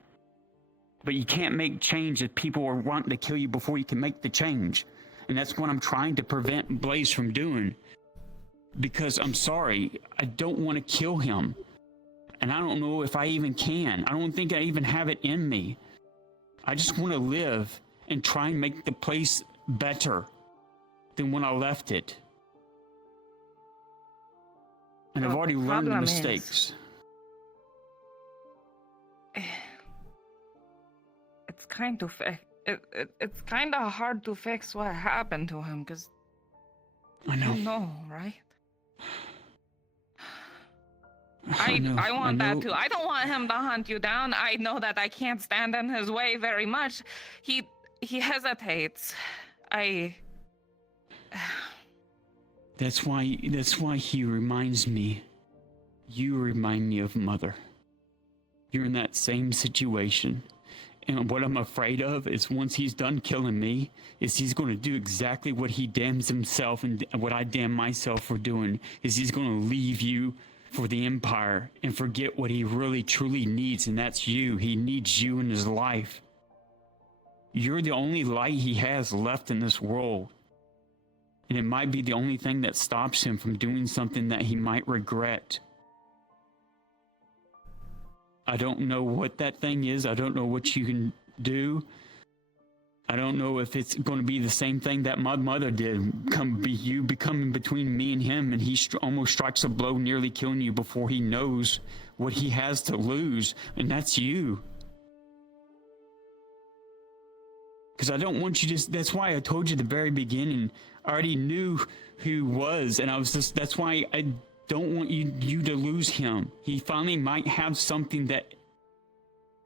But you can't make change if people are wanting to kill you before you can make the change. And that's what I'm trying to prevent Blaze from doing. Because I'm sorry, I don't want to kill him. And I don't know if I even can. I don't think I even have it in me. I just want to live and try and make the place better than when I left it. And I've already learned the mistakes. It's kind of it's kind of hard to fix what happened to him, because I know. You know, right? I want that too. I don't want him to hunt you down. I know that I can't stand in his way very much. He hesitates. That's why he reminds me. You remind me of Mother. You're in that same situation. And what I'm afraid of is once he's done killing me, is he's going to do exactly what he damns himself and what I damn myself for doing, is he's going to leave you for the Empire and forget what he really truly needs, and that's you. He needs you in his life. You're the only light he has left in this world. And it might be the only thing that stops him from doing something that he might regret. I don't know what that thing is. I don't know what you can do. I don't know if it's going to be the same thing that my mother did. You becoming between me and him, and he almost strikes a blow, nearly killing you before he knows what he has to lose, and that's you. Because I don't want you to... That's why I told you at the very beginning, I already knew who he was, and that's why I don't want you to lose him. He finally might have something that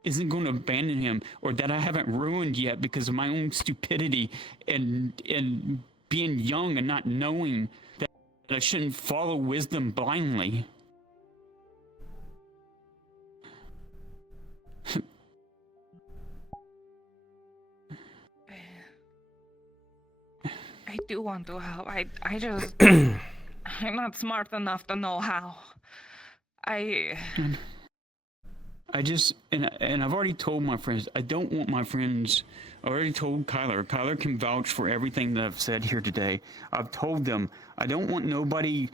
isn't going to abandon him, or that I haven't ruined yet because of my own stupidity and being young and not knowing that I shouldn't follow wisdom blindly. I do want to help. I I'm not smart enough to know how. I just, and I've already told my friends, I don't want my friends, I already told Kyler. Kyler can vouch for everything that I've said here today. I've told them, I don't want nobody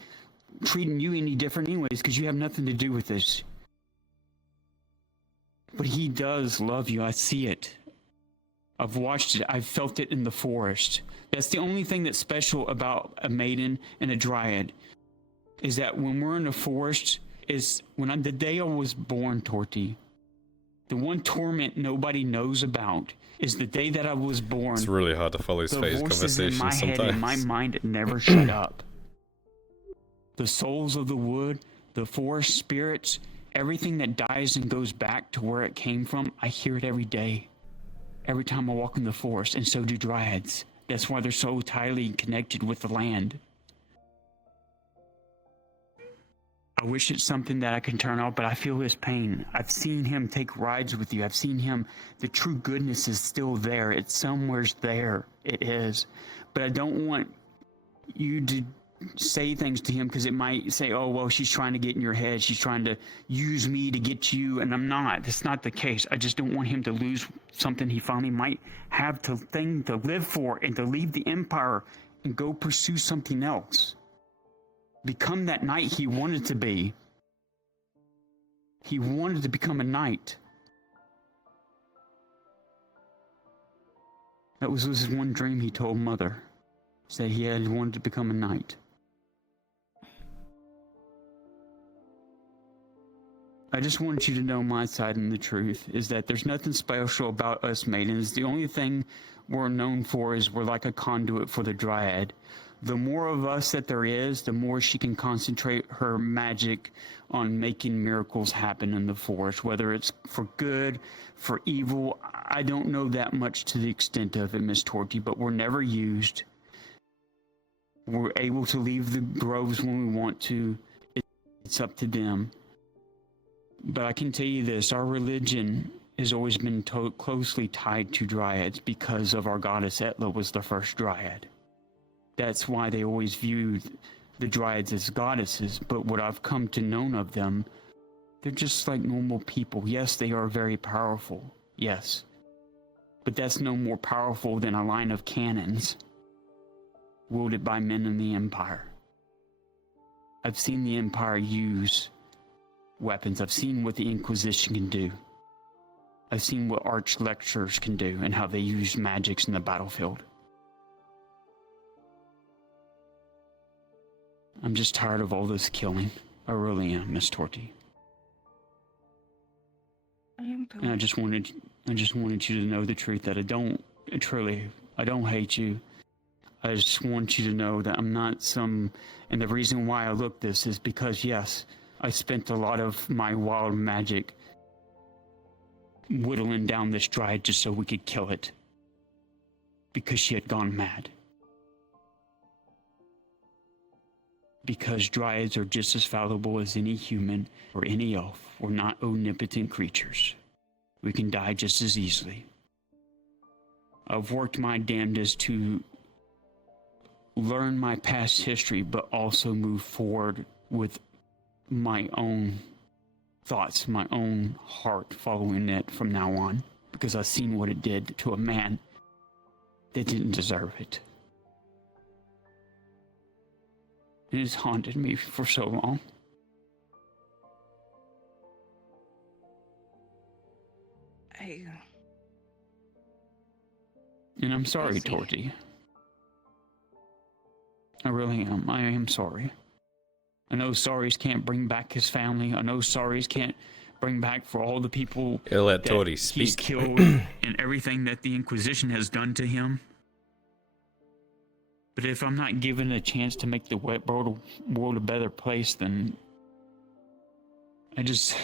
treating you any different anyways, because you have nothing to do with this. But he does love you, I see it. I've watched it, I've felt it in the forest. That's the only thing that's special about a maiden and a dryad, is that when we're in the forest, is when the day I was born, Torty, the one torment nobody knows about is the day that I was born. It's really hard to follow his face conversation in my sometimes. head, in my mind, it never shut up. The souls of the wood, the forest spirits, everything that dies and goes back to where it came from, I hear it every day. Every time I walk in the forest, and so do dryads. That's why they're so tightly connected with the land. I wish it's something that I can turn off, but I feel his pain. I've seen him take rides with you. I've seen him. The true goodness is still there. It's somewhere's there. It is. But I don't want you to say things to him because it might say, oh, well, she's trying to get in your head. She's trying to use me to get you. And I'm not. That's not the case. I just don't want him to lose something he finally might have to live for and to leave the Empire and go pursue something else. Become that knight he wanted to be. He wanted to become a knight. That was his one dream he told Mother. Said he had wanted to become a knight. I just wanted you to know my side, and the truth is that there's nothing special about us maidens. The only thing we're known for is we're like a conduit for the dryad. The more of us that there is, the more she can concentrate her magic on making miracles happen in the forest, whether it's for good, for evil. I don't know that much to the extent of it, Miss Torty, but we're never used. We're able to leave the groves when we want to. It's up to them. But I can tell you this, our religion has always been closely tied to dryads because of our goddess Etla was the first dryad. That's why they always viewed the dryads as goddesses, but what I've come to know of them, they're just like normal people. Yes, they are very powerful, yes. But that's no more powerful than a line of cannons wielded by men in the Empire. I've seen the Empire use weapons. I've seen what the Inquisition can do. I've seen what arch lecturers can do and how they use magics in the battlefield. I'm just tired of all this killing. I really am, Miss Torty. And I just wanted you to know the truth that I don't hate you. I just want you to know that I'm not and the reason why I look this is because, yes, I spent a lot of my wild magic whittling down this dryad just so we could kill it. Because she had gone mad. Because dryads are just as fallible as any human or any elf. We're not omnipotent creatures. We can die just as easily. I've worked my damnedest to learn my past history, but also move forward with my own thoughts, my own heart, following it from now on. Because I've seen what it did to a man that didn't deserve it. It has haunted me for so long. And I'm sorry, Torty. I really am. I am sorry. I know sorries can't bring back his family. I know sorries can't bring back for all the people He'll let that Torty speak. he's killed and everything that the Inquisition has done to him. But if I'm not given a chance to make the world a better place, then I just...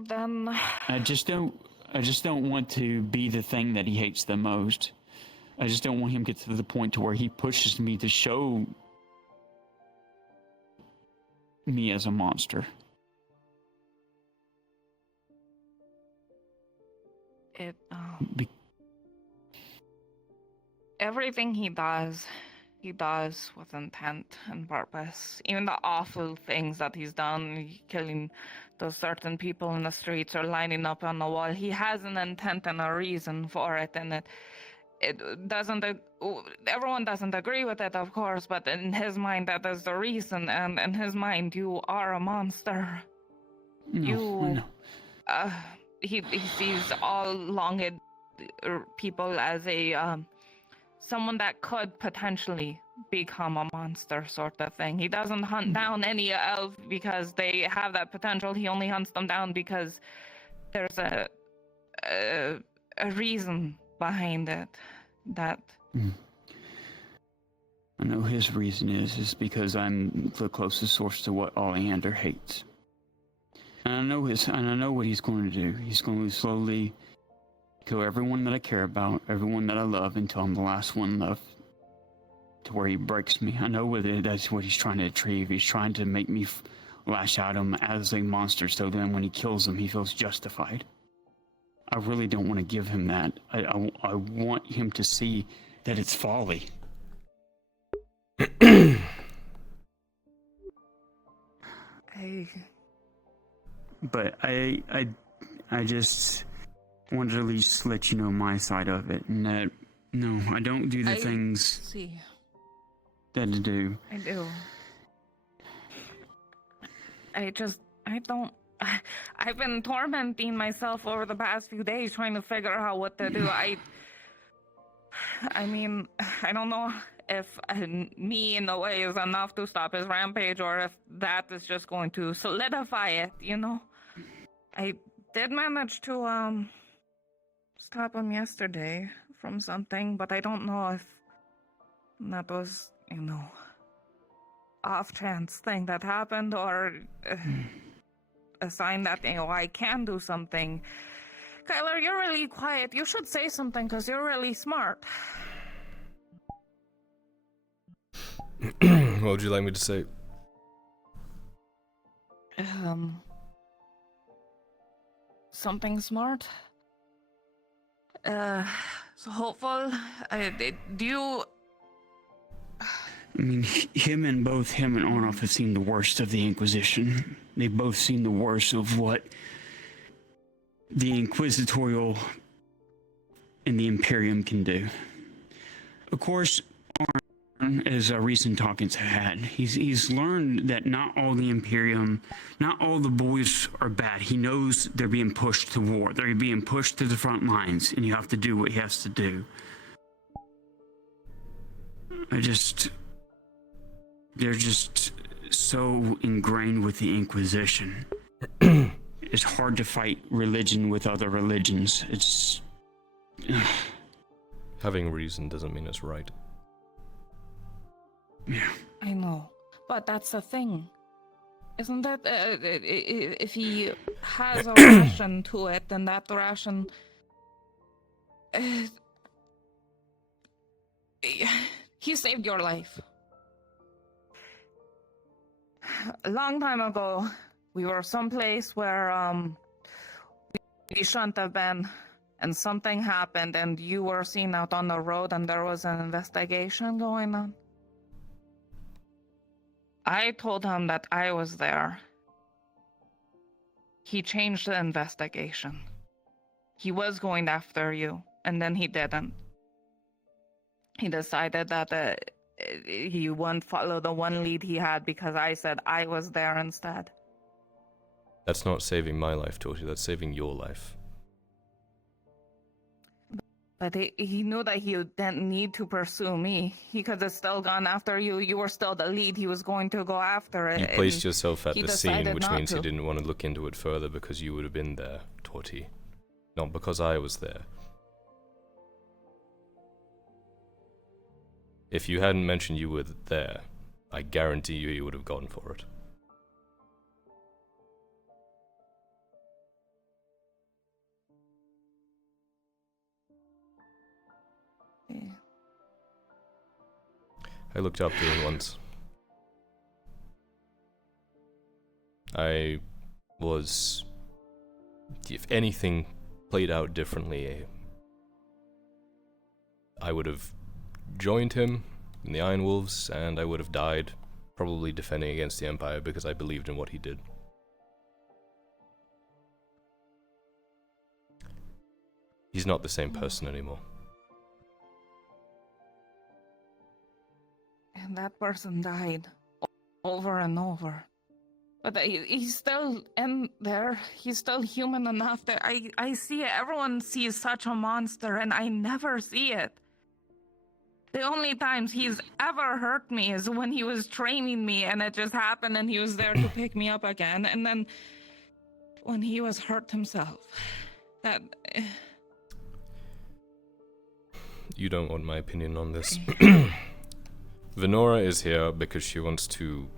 Then... I just don't want to be the thing that he hates the most. I just don't want him to get to the point to where he pushes me to show me as a monster. everything he does with intent and purpose. Even the awful things that he's done, killing those certain people in the streets or lining up on the wall, he has an intent and a reason for it, and it doesn't. Everyone doesn't agree with it, of course, but in his mind, that is the reason, and in his mind, you are a monster. No, I know. He sees all long-haired people as a someone that could potentially become a monster, sort of thing. He doesn't hunt down any elf because they have that potential. He only hunts them down because there's a reason behind it. That I know his reason is because I'm the closest source to what Oleander hates. And I know what he's going to do. He's going to slowly kill everyone that I care about, everyone that I love, until I'm the last one left, to where he breaks me. I know that's what he's trying to achieve. He's trying to make me lash out him as a monster, so then when he kills him, he feels justified. I really don't want to give him that. I want him to see that it's folly. But I just wanted to at least let you know my side of it, and that, no, I don't do the things that I do. I do. I don't. I've been tormenting myself over the past few days trying to figure out what to do. I mean, I don't know if me in a way is enough to stop his rampage, or if that is just going to solidify it, you know? I did manage to, stop him yesterday from something, but I don't know if that was, you know, off-chance thing that happened, or a sign that, you know, I can do something. Kyler, you're really quiet. You should say something, because you're really smart. What would you like me to say? Something smart? So hopeful? Do you... I mean, him and Ornoff have seen the worst of the Inquisition. They've both seen the worst of what the Inquisitorial and the Imperium can do. Of course, Arn, as our recent talkings have had, he's learned that not all the Imperium, not all the boys are bad. He knows they're being pushed to war. They're being pushed to the front lines, and you have to do what he has to do. They're just so ingrained with the Inquisition. It's hard to fight religion with other religions. It's... Having reason doesn't mean it's right. Yeah. I know, but that's the thing. Isn't that, if he has a ration to it, then that ration... he saved your life. A long time ago, we were someplace where we shouldn't have been, and something happened, and you were seen out on the road, and there was an investigation going on. I told him that I was there. He changed the investigation. He was going after you, and then he didn't. He decided that he wouldn't follow the one lead he had because I said I was there instead. That's not saving my life, Torty. That's saving your life. But he knew that he didn't need to pursue me. He could have still gone after you. You were still the lead. He was going to go after it. You placed yourself at the scene, which means he you didn't want to look into it further because you would have been there, Torty. Not because I was there. If you hadn't mentioned you were there, I guarantee you would have gone for it. I looked up to him once. I was... If anything played out differently, I would have joined him in the Iron Wolves, and I would have died, probably defending against the Empire because I believed in what he did. He's not the same person anymore. And that person died over and over. But he's still in there. He's still human enough that I see it. Everyone sees such a monster, and I never see it. The only times he's ever hurt me is when he was training me, and it just happened, and he was there to pick me up again. And then when he was hurt himself, that... You don't want my opinion on this. Venora is here because she wants to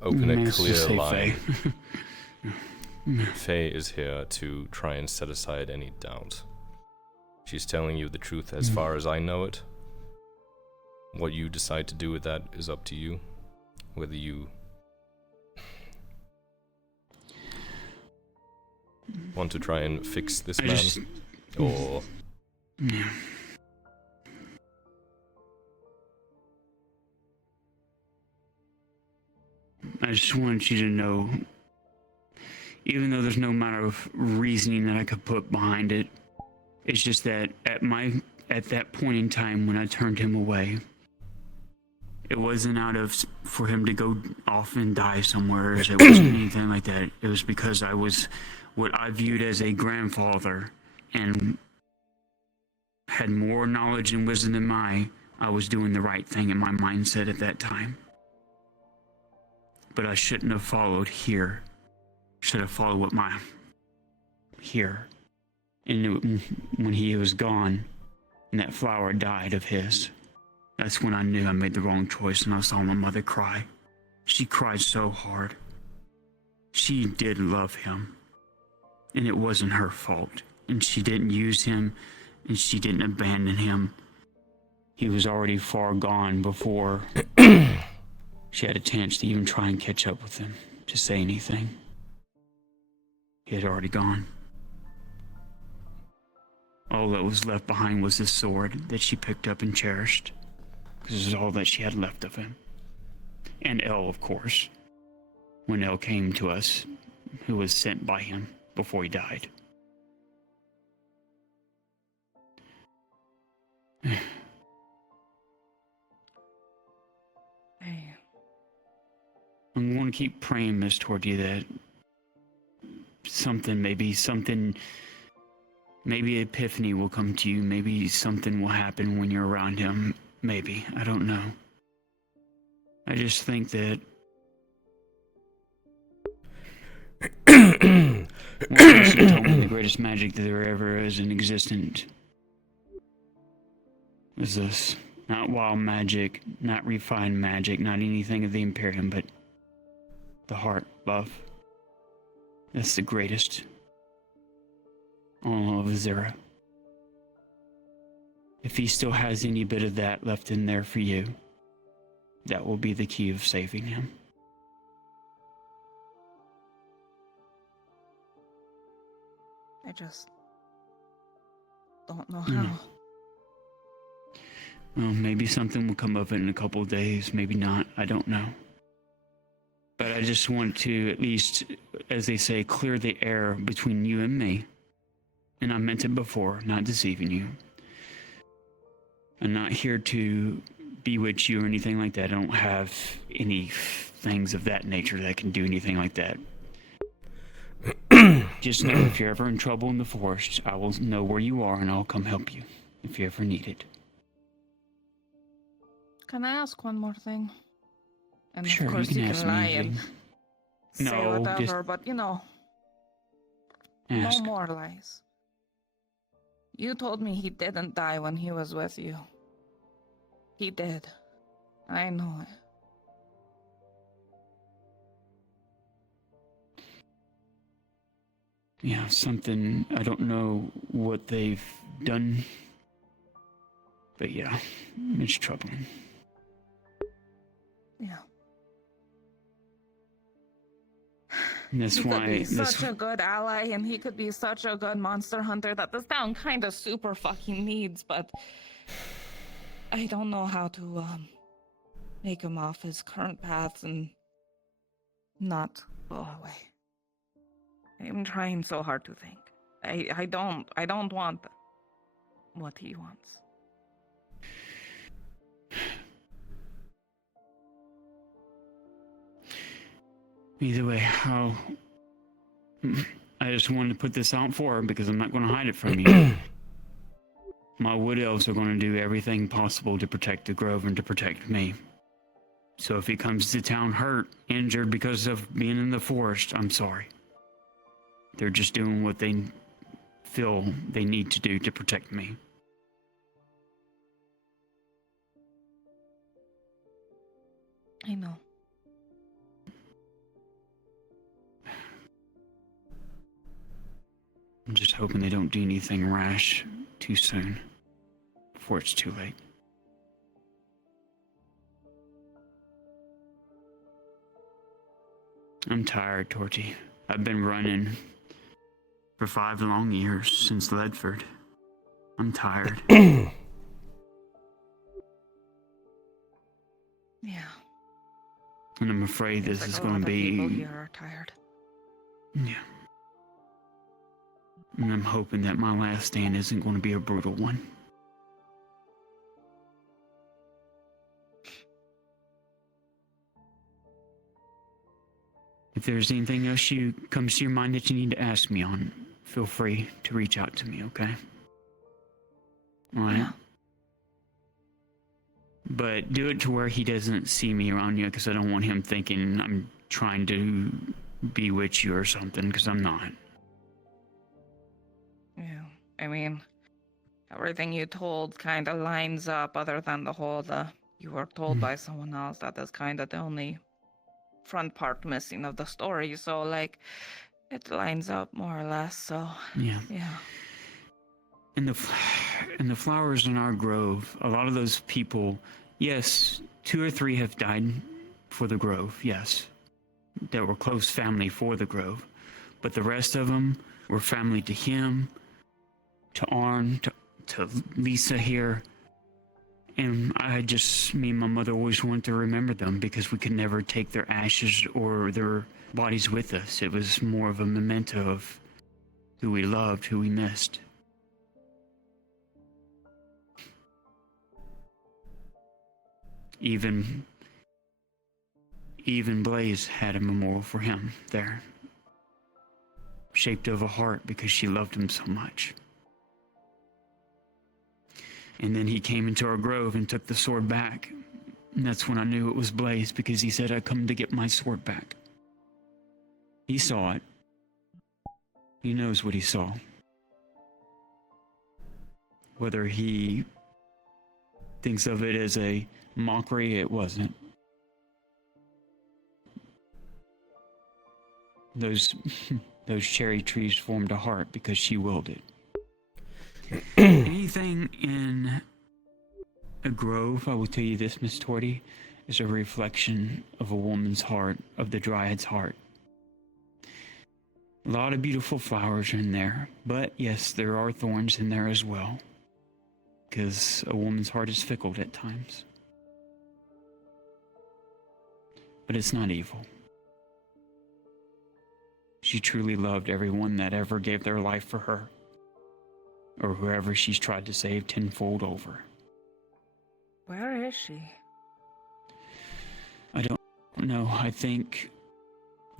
open a clear line. Faye is here to try and set aside any doubt. She's telling you the truth as far as I know it. What you decide to do with that is up to you. Whether you want to try and fix this man, or... I just want you to know, even though there's no amount of reasoning that I could put behind it, it's just that at that point in time when I turned him away, it wasn't for him to go off and die somewhere. It wasn't anything like that. It was because I was what I viewed as a grandfather and had more knowledge and wisdom than I was doing the right thing in my mindset at that time. But I shouldn't have followed here. Should have followed what here. And when he was gone, and that flower died of his, that's when I knew I made the wrong choice, and I saw my mother cry. She cried so hard. She did love him, and it wasn't her fault. And she didn't use him, and she didn't abandon him. He was already far gone before she had a chance to even try and catch up with him, to say anything. He had already gone. All that was left behind was his sword that she picked up and cherished, because it was all that she had left of him. And Elle, of course, when Elle came to us, who was sent by him before he died. I'm going to keep praying, Miss Torty, that maybe epiphany will come to you. Maybe something will happen when you're around him. Maybe. I don't know. I just think that one person told me the greatest magic that there ever is in existence is this. Not wild magic, not refined magic, not anything of the Imperium, but the heart, love. That's the greatest on all of Azera. If he still has any bit of that left in there for you, that will be the key of saving him. I just don't know how. Well, maybe something will come of it in a couple of days, maybe not, I don't know. But I just want to at least, as they say, clear the air between you and me. And I meant it before, not deceiving you. I'm not here to bewitch you or anything like that. I don't have any things of that nature that can do anything like that. Just know if you're ever in trouble in the forest, I will know where you are and I'll come help you if you ever need it. Can I ask one more thing? And sure, of course you can ask lie me and say No, whatever, just but no more lies. You told me he didn't die when he was with you. He did. I know it. Yeah, something, I don't know what they've done, but yeah, it's troubling. Yeah. And that's he why could be such a good ally, and he could be such a good monster hunter that this town kind of super fucking needs, but I don't know how to make him off his current paths and not go away. I'm trying so hard to think. I don't want what he wants. Either way, I just wanted to put this out for her because I'm not going to hide it from you. My wood elves are going to do everything possible to protect the grove and to protect me. So if he comes to town hurt, injured because of being in the forest, I'm sorry. They're just doing what they feel they need to do to protect me. I know. I'm just hoping they don't do anything rash too soon, before it's too late. I'm tired, Torty. I've been running for 5 long years since Ledford. I'm tired. Yeah. And I'm afraid this is going to be... People here are tired. Yeah. And I'm hoping that my last stand isn't going to be a brutal one. If there's anything else comes to your mind that you need to ask me on, feel free to reach out to me, okay? Alright? Yeah. But do it to where he doesn't see me around you, because I don't want him thinking I'm trying to bewitch you or something, because I'm not. Yeah. I mean, everything you told kind of lines up, other than the whole, you were told by someone else. That is kind of the only front part missing of the story. So, like, it lines up more or less, so... Yeah. Yeah. And the flowers in our grove, a lot of those people, yes, 2 or 3 have died for the grove, yes. That were close family for the grove. But the rest of them were family to him, to Arn, to Lisa here. And me and my mother always wanted to remember them because we could never take their ashes or their bodies with us. It was more of a memento of who we loved, who we missed. Even Blaze had a memorial for him there, shaped of a heart because she loved him so much. And then he came into our grove and took the sword back. And that's when I knew it was Blaze, because he said, "I come to get my sword back." He saw it. He knows what he saw. Whether he thinks of it as a mockery, it wasn't. Those cherry trees formed a heart because she willed it. Anything in a grove, I will tell you this, Miss Torty, is a reflection of a woman's heart, of the Dryad's heart. A lot of beautiful flowers are in there, but yes, there are thorns in there as well, because a woman's heart is fickle at times. But it's not evil. She truly loved everyone that ever gave their life for her, or whoever she's tried to save tenfold over. Where is she? I don't know. I think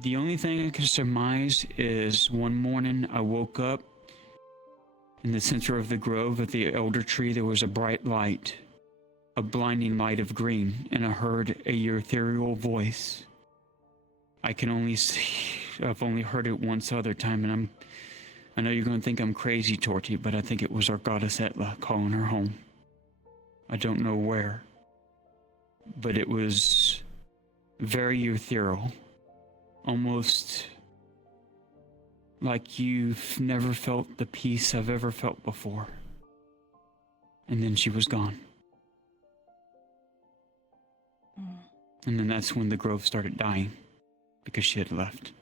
the only thing I can surmise is one morning I woke up in the center of the grove of the elder tree. There was a bright light, a blinding light of green, and I heard a ethereal voice. I've only heard it once other time, and I know you're going to think I'm crazy, Torty, but I think it was our goddess Etla calling her home. I don't know where, but it was very ethereal, almost like you've never felt the peace I've ever felt before. And then she was gone. And then that's when the grove started dying, because she had left.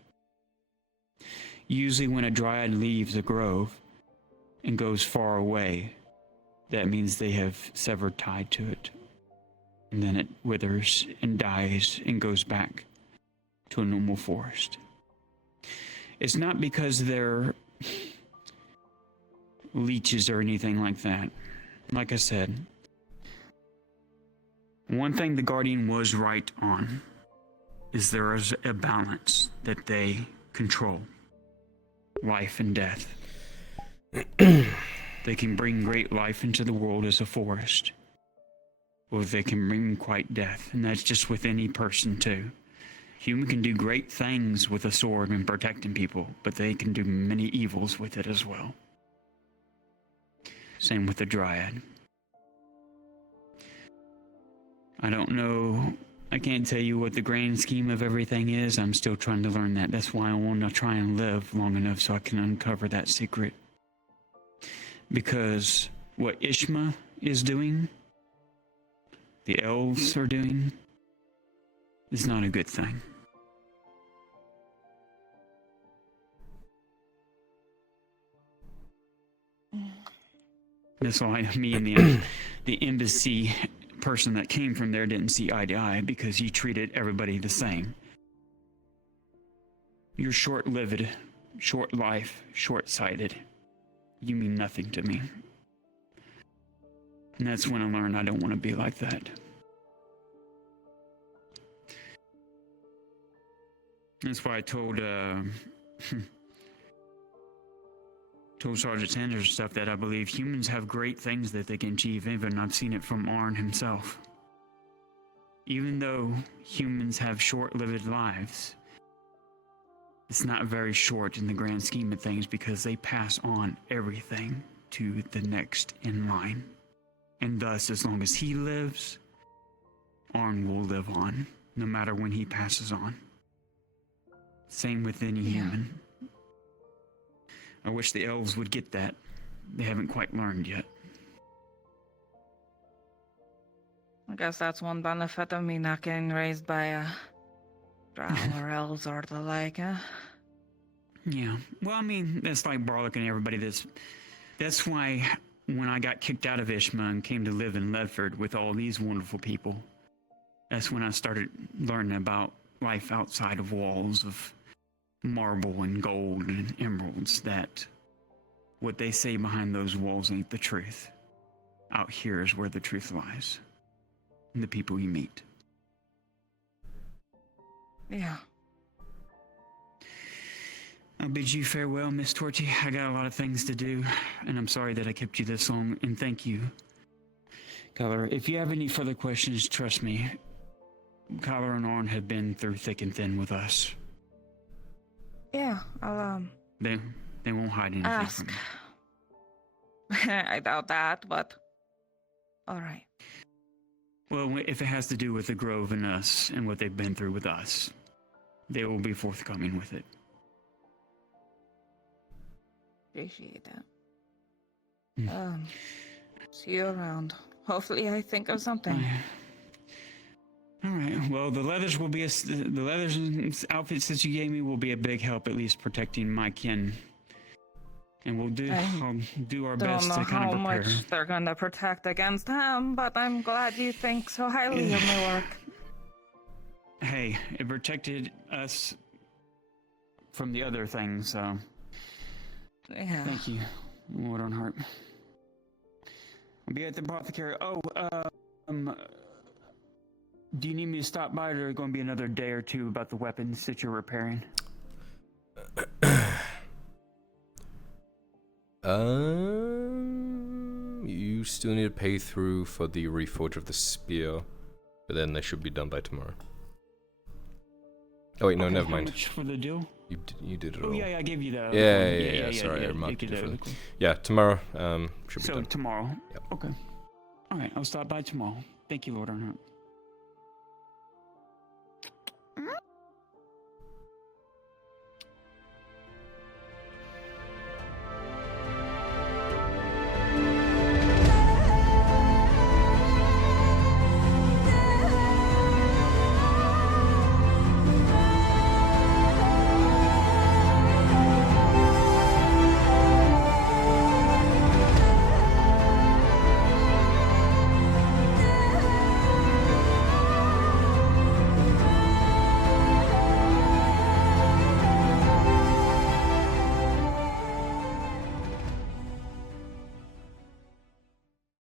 Usually when a dryad leaves a grove and goes far away, that means they have severed tie to it. And then it withers and dies and goes back to a normal forest. It's not because they're leeches or anything like that. Like I said, one thing the Guardian was right on is there is a balance that they control. Life and death. They can bring great life into the world as a forest, or they can bring quite death, and that's just with any person too. Human can do great things with a sword and protecting people, but they can do many evils with it as well. Same with the Dryad. I don't know, I can't tell you what the grand scheme of everything is. I'm still trying to learn that. That's why I want to try and live long enough so I can uncover that secret. Because what Ishma is doing, the elves are doing, is not a good thing. That's why me and the embassy person that came from there didn't see eye to eye, because he treated everybody the same. You're short-lived, short life, short-sighted. You mean nothing to me. And that's when I learned I don't want to be like that. That's why I told Sergeant Sanders and stuff that I believe humans have great things that they can achieve. Even I've seen it from Arn himself. Even though humans have short-lived lives, it's not very short in the grand scheme of things, because they pass on everything to the next in line. And thus, as long as he lives, Arn will live on, no matter when he passes on. Same with any human. I wish the elves would get that. They haven't quite learned yet. I guess that's one benefit of me not getting raised by drow or elves or the like, huh? Yeah. Well, I mean, that's like Barlick and everybody. That's why when I got kicked out of Ishma and came to live in Ledford with all these wonderful people, that's when I started learning about life outside of walls of marble and gold and emeralds, that what they say behind those walls ain't the truth. Out here is where the truth lies. In the people you meet. Yeah. I'll bid you farewell, Miss Torchy. I got a lot of things to do, and I'm sorry that I kept you this long, and thank you. Kyler, if you have any further questions, trust me, Kyler and Arn have been through thick and thin with us. Yeah, I'll, They won't hide anything ask. from me. I doubt that, but alright. Well, if it has to do with the Grove and us, and what they've been through with us, they will be forthcoming with it. Appreciate that. See you around. Hopefully I think of something. All right. Well, the leathers will be the leathers and outfits that you gave me will be a big help, at least protecting my kin. And I'll do our best to kind of prepare. Don't know how much they're gonna protect against him, but I'm glad you think so highly of my work. Hey, it protected us from the other things, so yeah. Thank you, Lord on Heart. I'll be at the apothecary. Do you need me to stop by, or is there going to be another day or two about the weapons that you're repairing? You still need to pay through for the reforge of the spear, but then they should be done by tomorrow. Oh wait, no, never mind. How much for the deal? You did it all. Oh yeah, I gave you that. Yeah. Sorry, I marked it differently. Yeah, tomorrow should be done. So tomorrow. Yep. Okay. All right, I'll stop by tomorrow. Thank you, Lord Arnott.